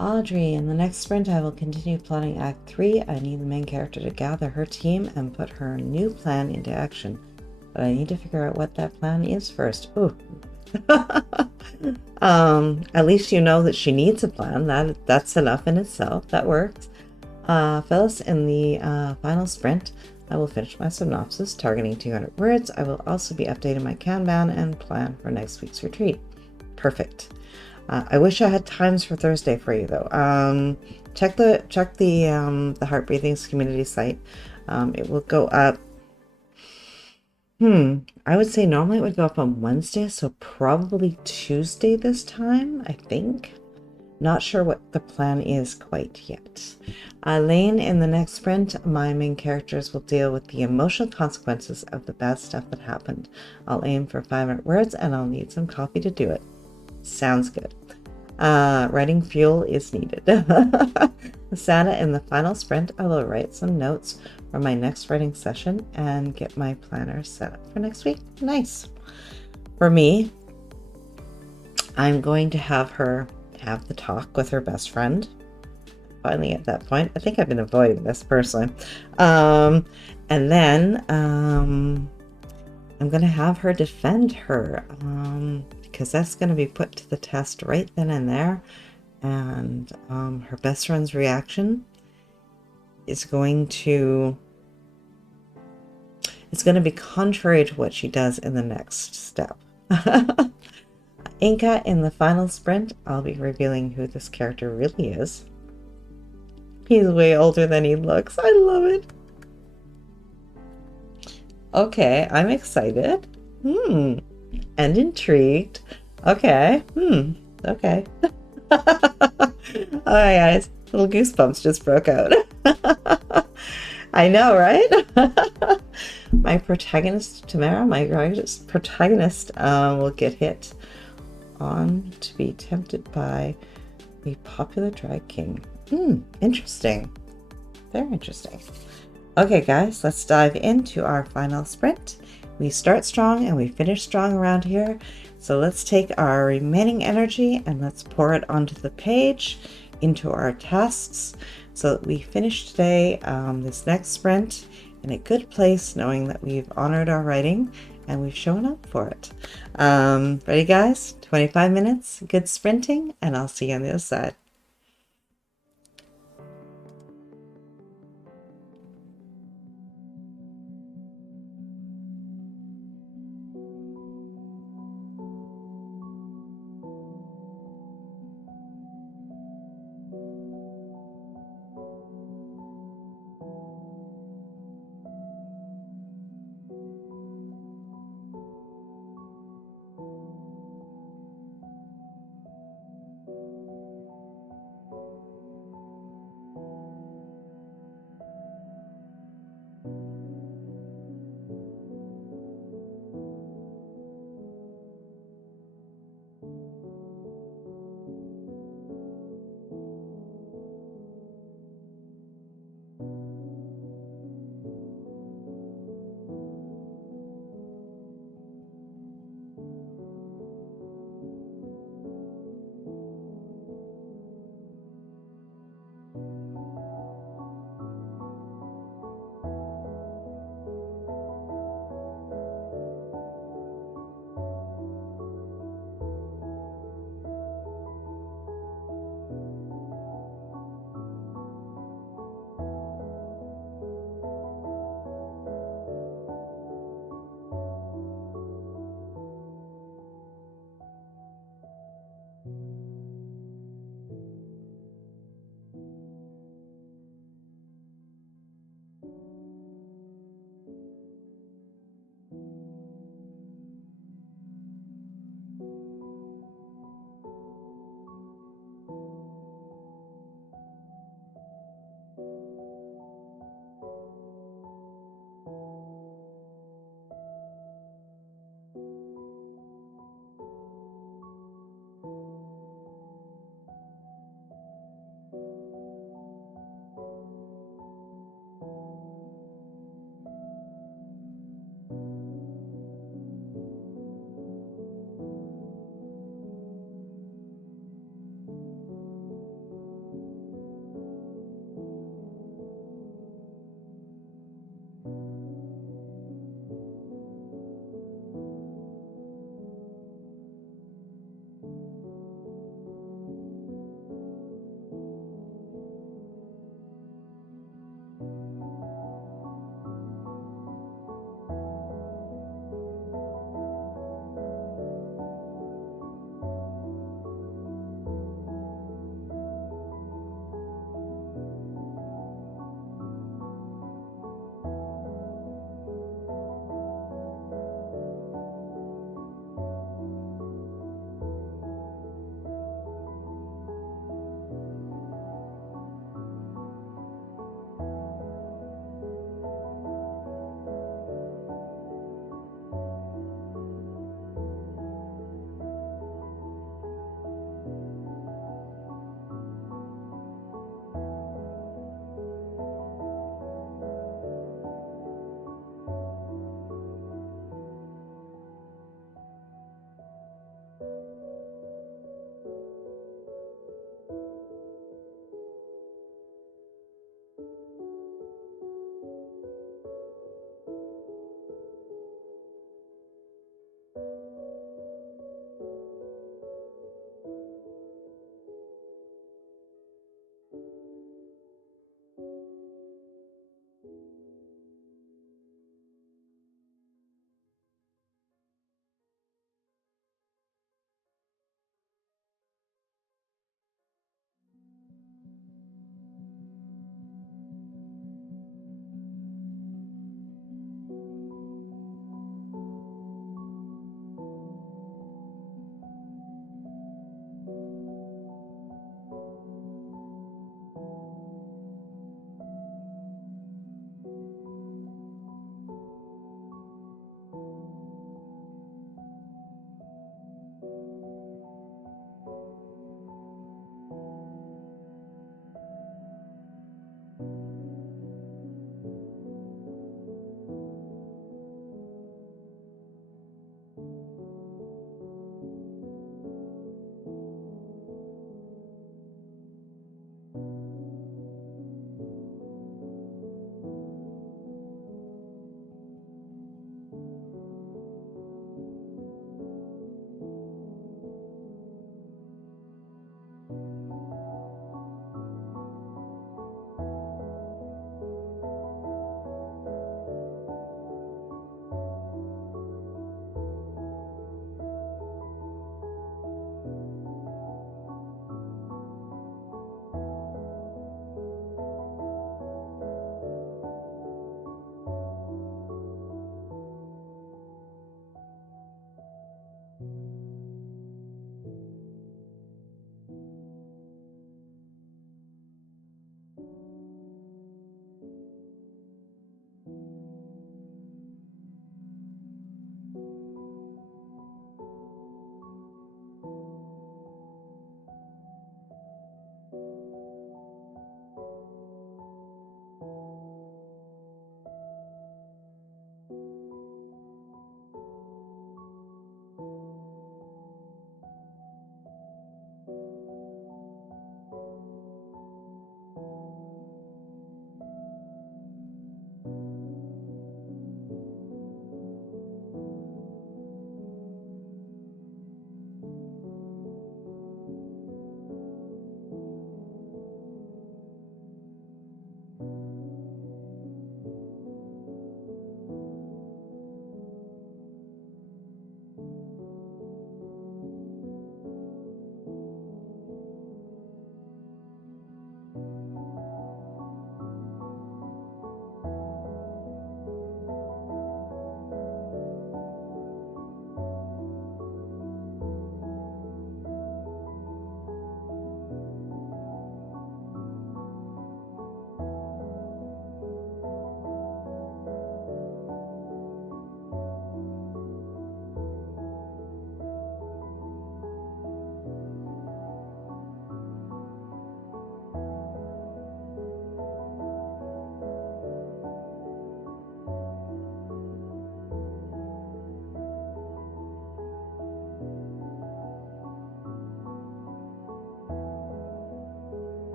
Audrey, in the next sprint, I will continue plotting Act 3. I need the main character to gather her team and put her new plan into action. But I need to figure out what that plan is first. Ooh. At least you know that she needs a plan. That's enough in itself. That works. Phyllis, in the final sprint, I will finish my synopsis, targeting 200 words. I will also be updating my Kanban and plan for next week's retreat. Perfect. I wish I had times for Thursday for you though. Check the Heart Breathings community site. It will go up. I would say normally it would go up on Wednesday, so probably Tuesday this time, I think. Not sure what the plan is quite yet. Lane, in the next sprint, my main characters will deal with the emotional consequences of the bad stuff that happened. I'll aim for 500 words and I'll need some coffee to do it. Sounds good. Writing fuel is needed. Santa, in the final sprint, I will write some notes for my next writing session and get my planner set up for next week. Nice. For me, I'm going to have her have the talk with her best friend. Finally, at that point, I think I've been avoiding this personally. And then I'm going to have her defend her. Because that's going to be put to the test right then and there. And her best friend's reaction is going to be contrary to what she does in the next step. Inca, in the final sprint, I'll be revealing who this character really is. He's way older than he looks. I love it. Okay, I'm excited. And intrigued. Okay. Okay. Alright, guys. Little goosebumps just broke out. I know, right? My protagonist tomorrow, my protagonist will get hit on to be tempted by a popular drag king. Interesting. Very interesting. Okay, guys, let's dive into our final sprint. We start strong and we finish strong around here. So let's take our remaining energy and let's pour it onto the page, into our tasks, so that we finish today, this next sprint, in a good place, knowing that we've honored our writing and we've shown up for it. Ready, guys? 25 minutes, good sprinting, and I'll see you on the other side.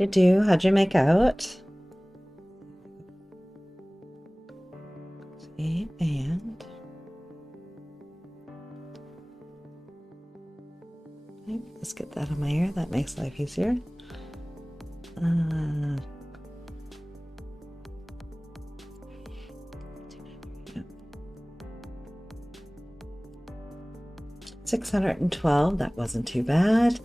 You do? How'd you make out? Okay, and okay, let's get that on my ear. That makes life easier. 612, that wasn't too bad.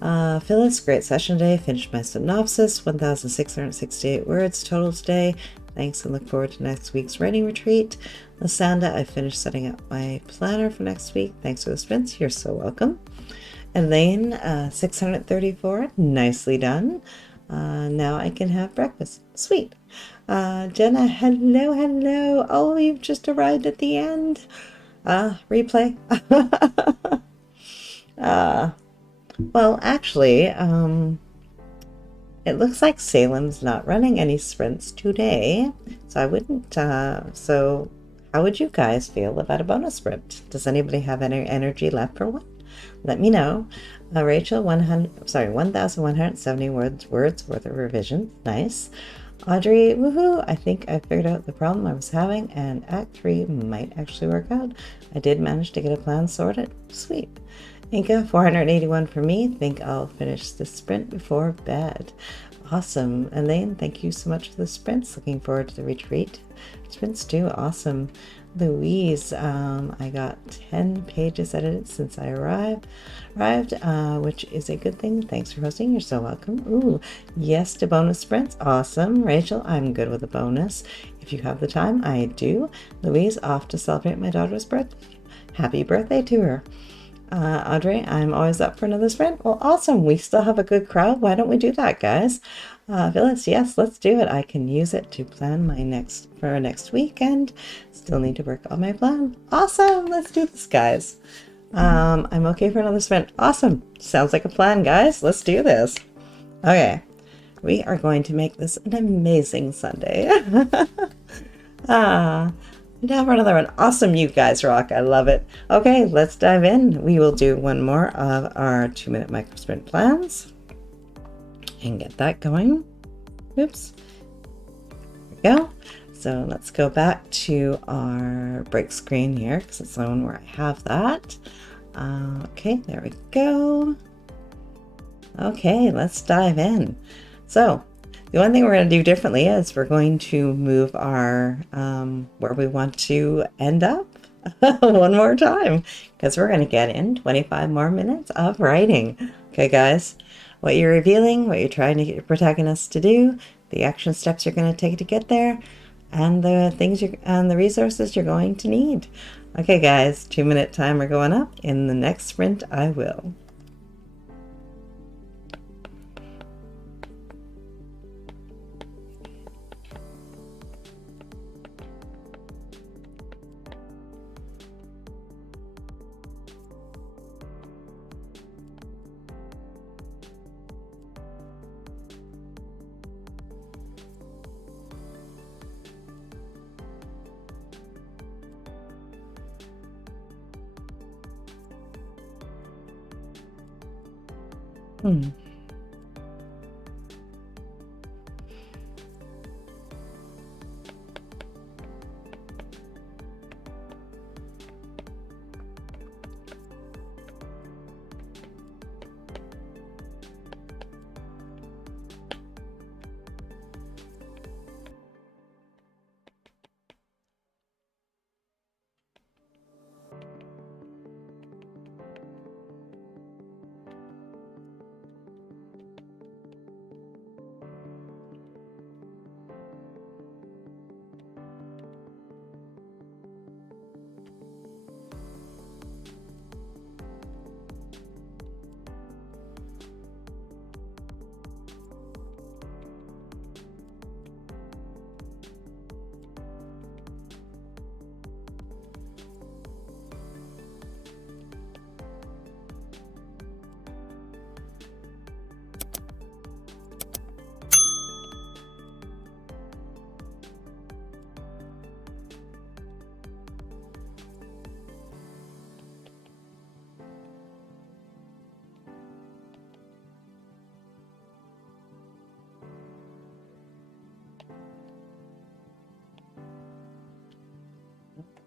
Phyllis, great session today. Finished my synopsis, 1,668 words total today. Thanks and look forward to next week's writing retreat. Lysanda, I finished setting up my planner for next week. Thanks for the sprints. You're so welcome. Elaine, 634, nicely done. Now I can have breakfast. Sweet. Jenna, hello, hello. Oh, you've just arrived at the end. Replay. Well, actually, it looks like Salem's not running any sprints today, so I wouldn't, so how would you guys feel about a bonus sprint? Does anybody have any energy left for one? Let me know. Rachel, 1,170 words worth of revision. Nice. Audrey, woohoo! I think I figured out the problem I was having, and Act 3 might actually work out. I did manage to get a plan sorted. Sweet. Inka, 481 for me. Think I'll finish this sprint before bed. Awesome. Elaine, thank you so much for the sprints. Looking forward to the retreat. Sprints too. Awesome. Louise, I got 10 pages edited since I arrived, which is a good thing. Thanks for hosting. You're so welcome. Ooh, yes to bonus sprints. Awesome. Rachel, I'm good with a bonus. If you have the time, I do. Louise, off to celebrate my daughter's birthday. Happy birthday to her. Audrey, I'm always up for another sprint. Well, awesome. We still have a good crowd. Why don't we do that, guys? Phyllis, yes, let's do it. I can use it to plan my next weekend. Still need to work on my plan. Awesome. Let's do this, guys. I'm okay for another sprint. Awesome. Sounds like a plan, guys. Let's do this. Okay. We are going to make this an amazing Sunday. Now for another one. Awesome, you guys rock. I love it. Okay, let's dive in. We will do one more of our 2-minute micro sprint plans and get that going. Oops. There we go. So let's go back to our break screen here because it's the one where I have that. Okay, there we go. Okay, let's dive in. So the one thing we're going to do differently is we're going to move our where we want to end up one more time because we're going to get in 25 more minutes of writing. Okay, guys, what you're revealing, what you're trying to get your protagonist to do, the action steps you're going to take to get there, and the things and the resources you're going to need. Okay, guys, 2-minute timer going up. In the next sprint, I will.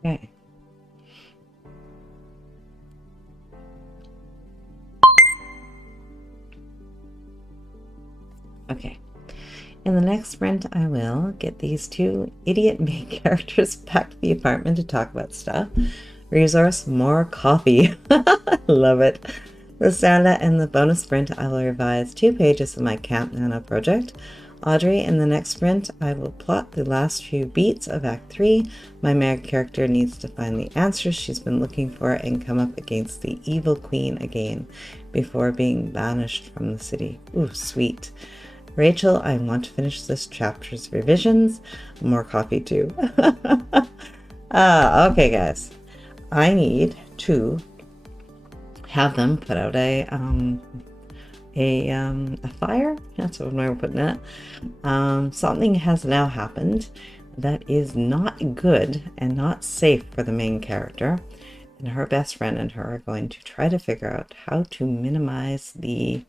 Okay. Okay. In the next sprint, I will get these two idiot main characters back to the apartment to talk about stuff. Resource more coffee. Love it. With Santa and the bonus sprint, I will revise 2 pages of my Camp Nano project. Audrey, in the next sprint, I will plot the last few beats of Act 3. My main character needs to find the answers she's been looking for and come up against the evil queen again before being banished from the city. Ooh, sweet. Rachel, I want to finish this chapter's revisions. More coffee too. Okay, guys. I need to have them put out a fire. That's what we're putting it. Something has now happened that is not good and not safe for the main character. And her best friend and her are going to try to figure out how to minimize the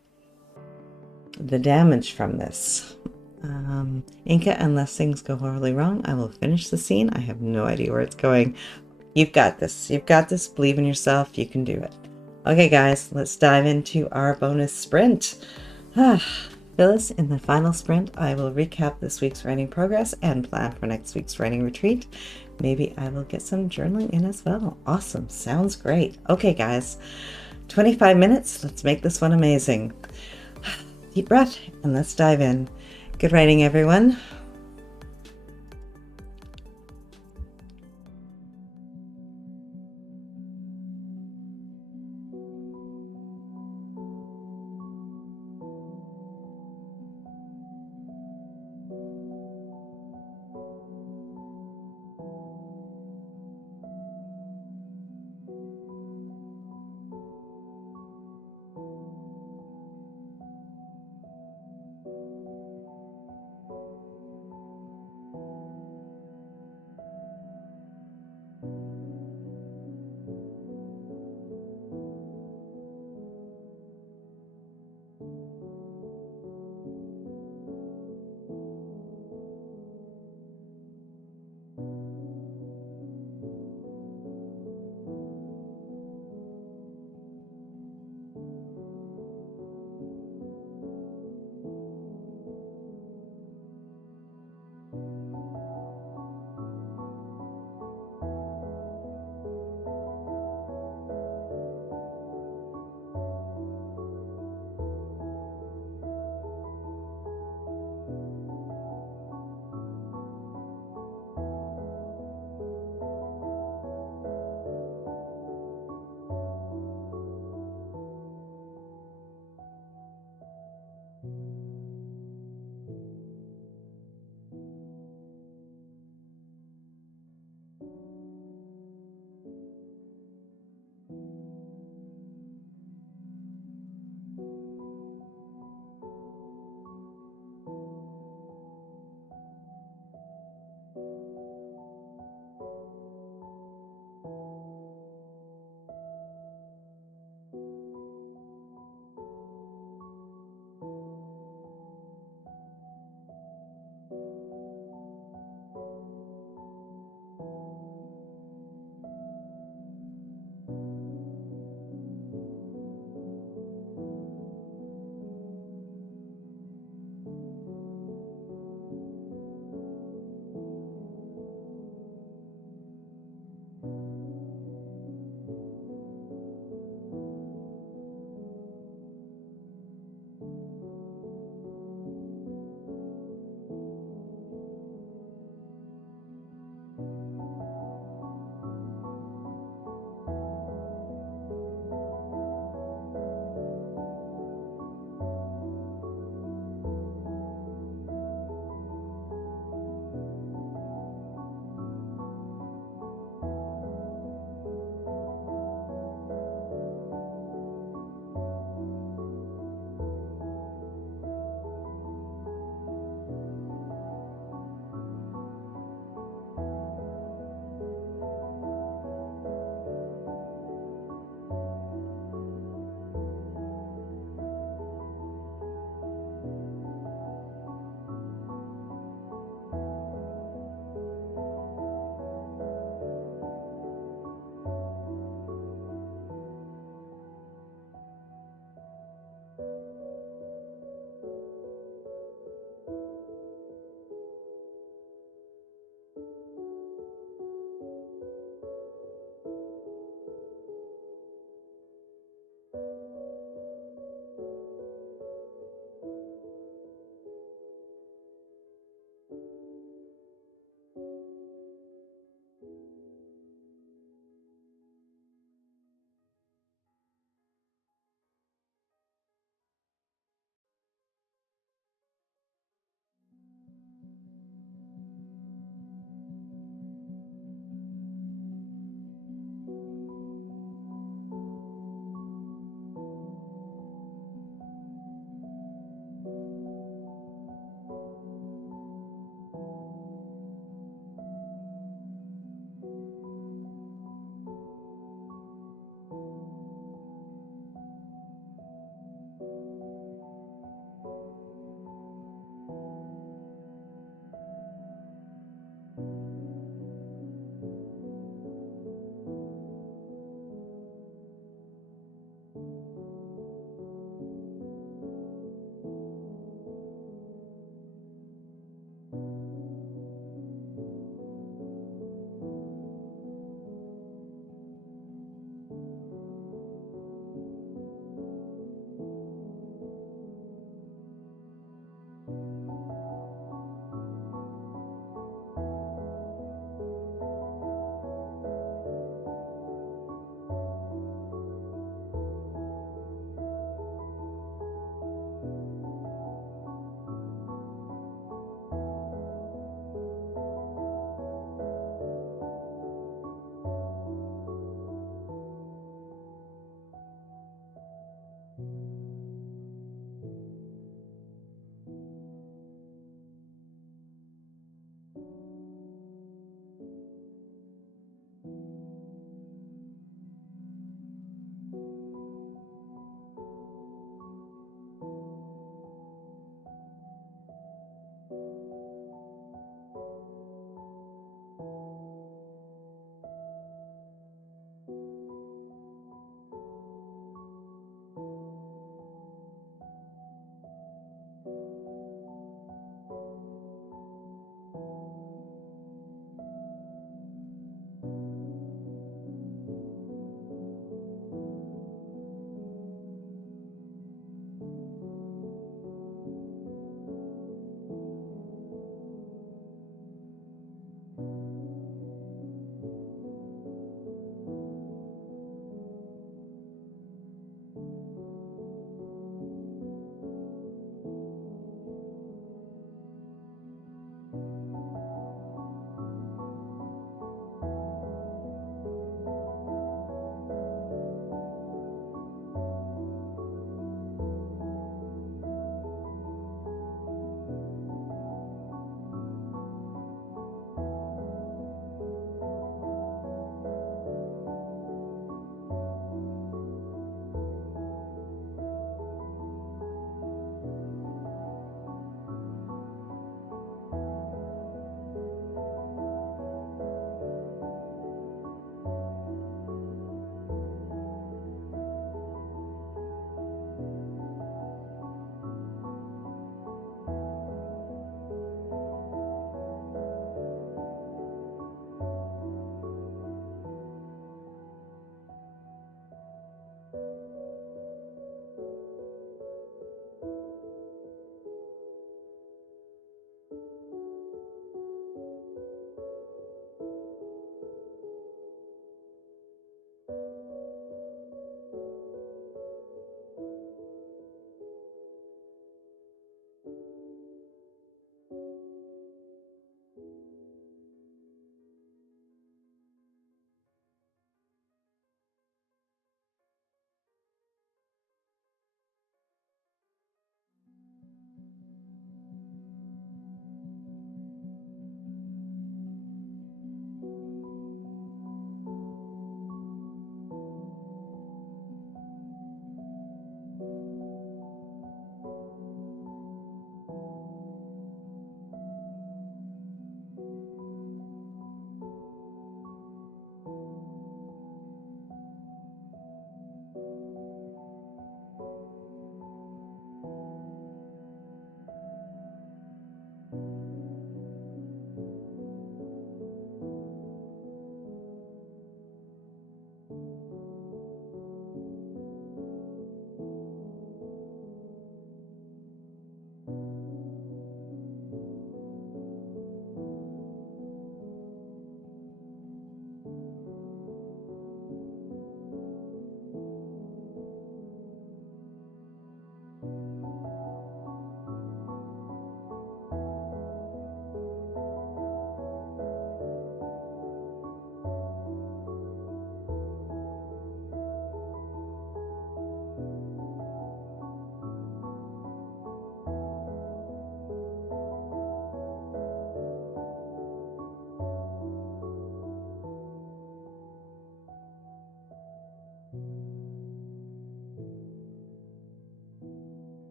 damage from this. Inca, unless things go horribly wrong, I will finish the scene. I have no idea where it's going. You've got this. You've got this. Believe in yourself. You can do it. Okay, guys, let's dive into our bonus sprint. Phyllis, in the final sprint, I will recap this week's writing progress and plan for next week's writing retreat. Maybe I will get some journaling in as well. Awesome. Sounds great. Okay, guys, 25 minutes. Let's make this one amazing. Deep breath, and let's dive in. Good writing, everyone.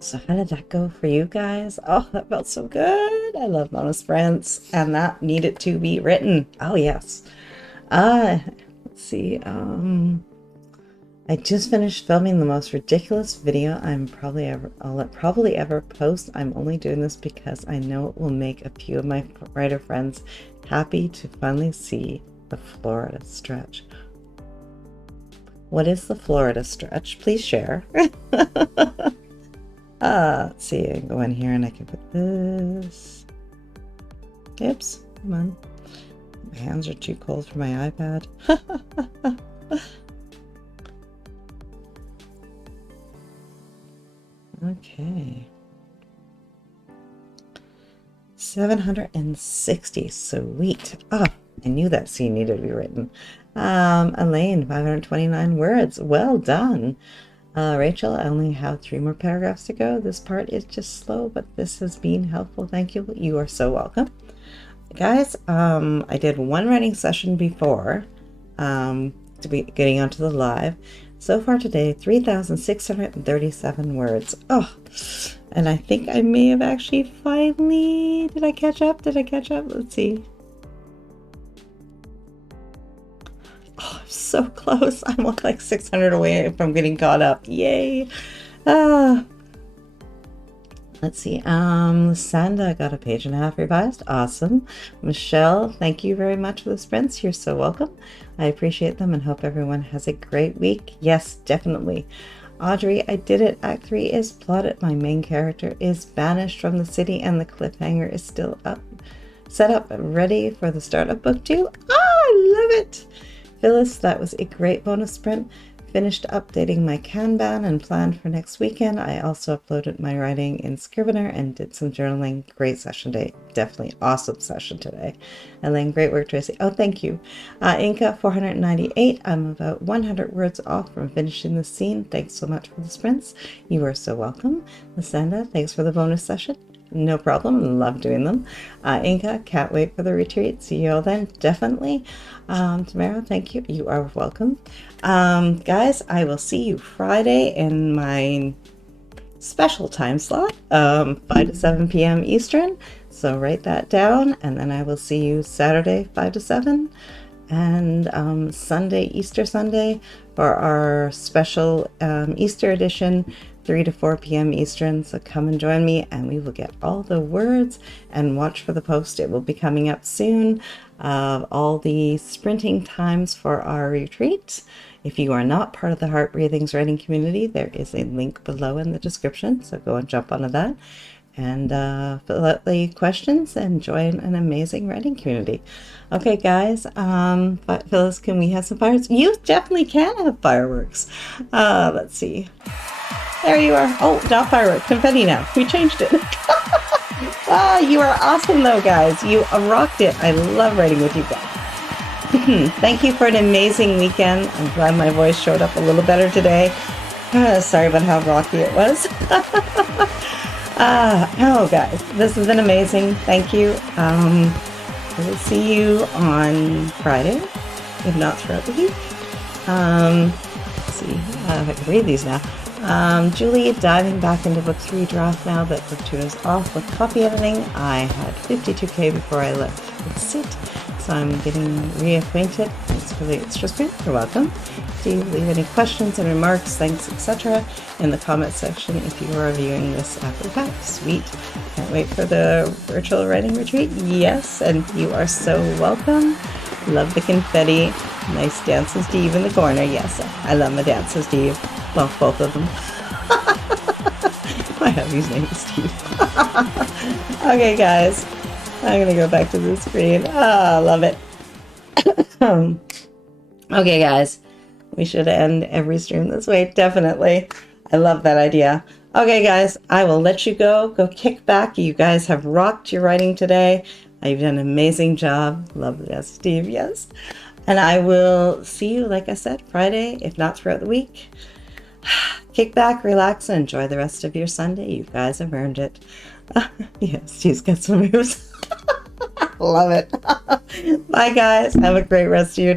So how did that go for you guys? Oh, that felt so good. I love bonus sprints, and that needed to be written. Oh yes. Let's see. I just finished filming the most ridiculous video I'll probably ever post. I'm only doing this because I know it will make a few of my writer friends happy to finally see the Florida stretch. What is the Florida stretch? Please share. Let's see. I can go in here and I can put this. Oops, come on. My hands are too cold for my iPad. Okay. 760. Sweet. Oh, I knew that scene needed to be written. Elaine, 529 words. Well done. Rachel, I only have 3 more paragraphs to go. This part is just slow, but this has been helpful. Thank you. You are so welcome. Guys, I did 1 writing session before to be getting onto the live. So far today, 3,637 words. Oh, and I think I may have actually finally... Did I catch up? Let's see. Oh, I'm so close. I'm like 600 away from getting caught up. Yay. Let's see. Sanda got a 1.5 pages revised. Awesome. Michelle, thank you very much for the sprints. You're so welcome. I appreciate them and hope everyone has a great week. Yes, definitely. Audrey, I did it. Act 3 is plotted. My main character is banished from the city and the cliffhanger is still up, set up, ready for the start of book 2. I love it. Phyllis, that was a great bonus sprint. Finished updating my Kanban and planned for next weekend. I also uploaded my writing in Scrivener and did some journaling. Great session today. Definitely awesome session today. Elaine, great work, Tracy. Oh, thank you. Inca, 498. I'm about 100 words off from finishing the scene. Thanks so much for the sprints. You are so welcome. Lysanda, thanks for the bonus session. No problem. Love doing them. Inca, can't wait for the retreat. See you all then. Definitely. Tamara, thank you. You are welcome. Guys, I will see you Friday in my special time slot, 5 to 7 p.m. Eastern. So write that down. And then I will see you Saturday, 5 to 7. And Sunday, Easter Sunday, for our special Easter edition, 3 to 4 p.m. Eastern. So come and join me and we will get all the words and watch for the post. It will be coming up soon of all the sprinting times for our retreat. If you are not part of the Heart Breathings writing community, there is a link below in the description. So go and jump onto that and fill out the questions and join an amazing writing community. Okay, guys, Phyllis, can we have some fireworks? You definitely can have fireworks. Let's see. There you are. Oh, not fireworks, confetti now. We changed it. You are awesome though, guys. You rocked it. I love writing with you guys. Thank you for an amazing weekend. I'm glad my voice showed up a little better today. Sorry about how rocky it was. Oh, guys, this has been amazing. Thank you. I will see you on Friday, if not throughout the week. Let's see if I can read these now. Julie, diving back into book 3 draft now that book 2 is off with copy editing. I had 52K before I let it sit, so I'm getting reacquainted. Thanks for the extra screen. You're welcome. Do you leave any questions and remarks, thanks, etc. in the comment section if you are viewing this after the fact. Sweet. Can't wait for the virtual writing retreat. Yes, and you are so welcome. Love the confetti. Nice dancing Steve in the corner. Yes, I love my dancing Steve. Well, both of them. My hubby's name is Steve. Okay, guys. I'm going to go back to the screen. I love it. Okay, guys. We should end every stream this way. Definitely. I love that idea. Okay, guys. I will let you go. Go kick back. You guys have rocked your writing today. You've done an amazing job. Love that, Steve. Yes. And I will see you, like I said, Friday, if not throughout the week. Kick back, relax, and enjoy the rest of your Sunday. You guys have earned it. Yes, Steve's got some moves. Love it. Bye, guys. Have a great rest of your day.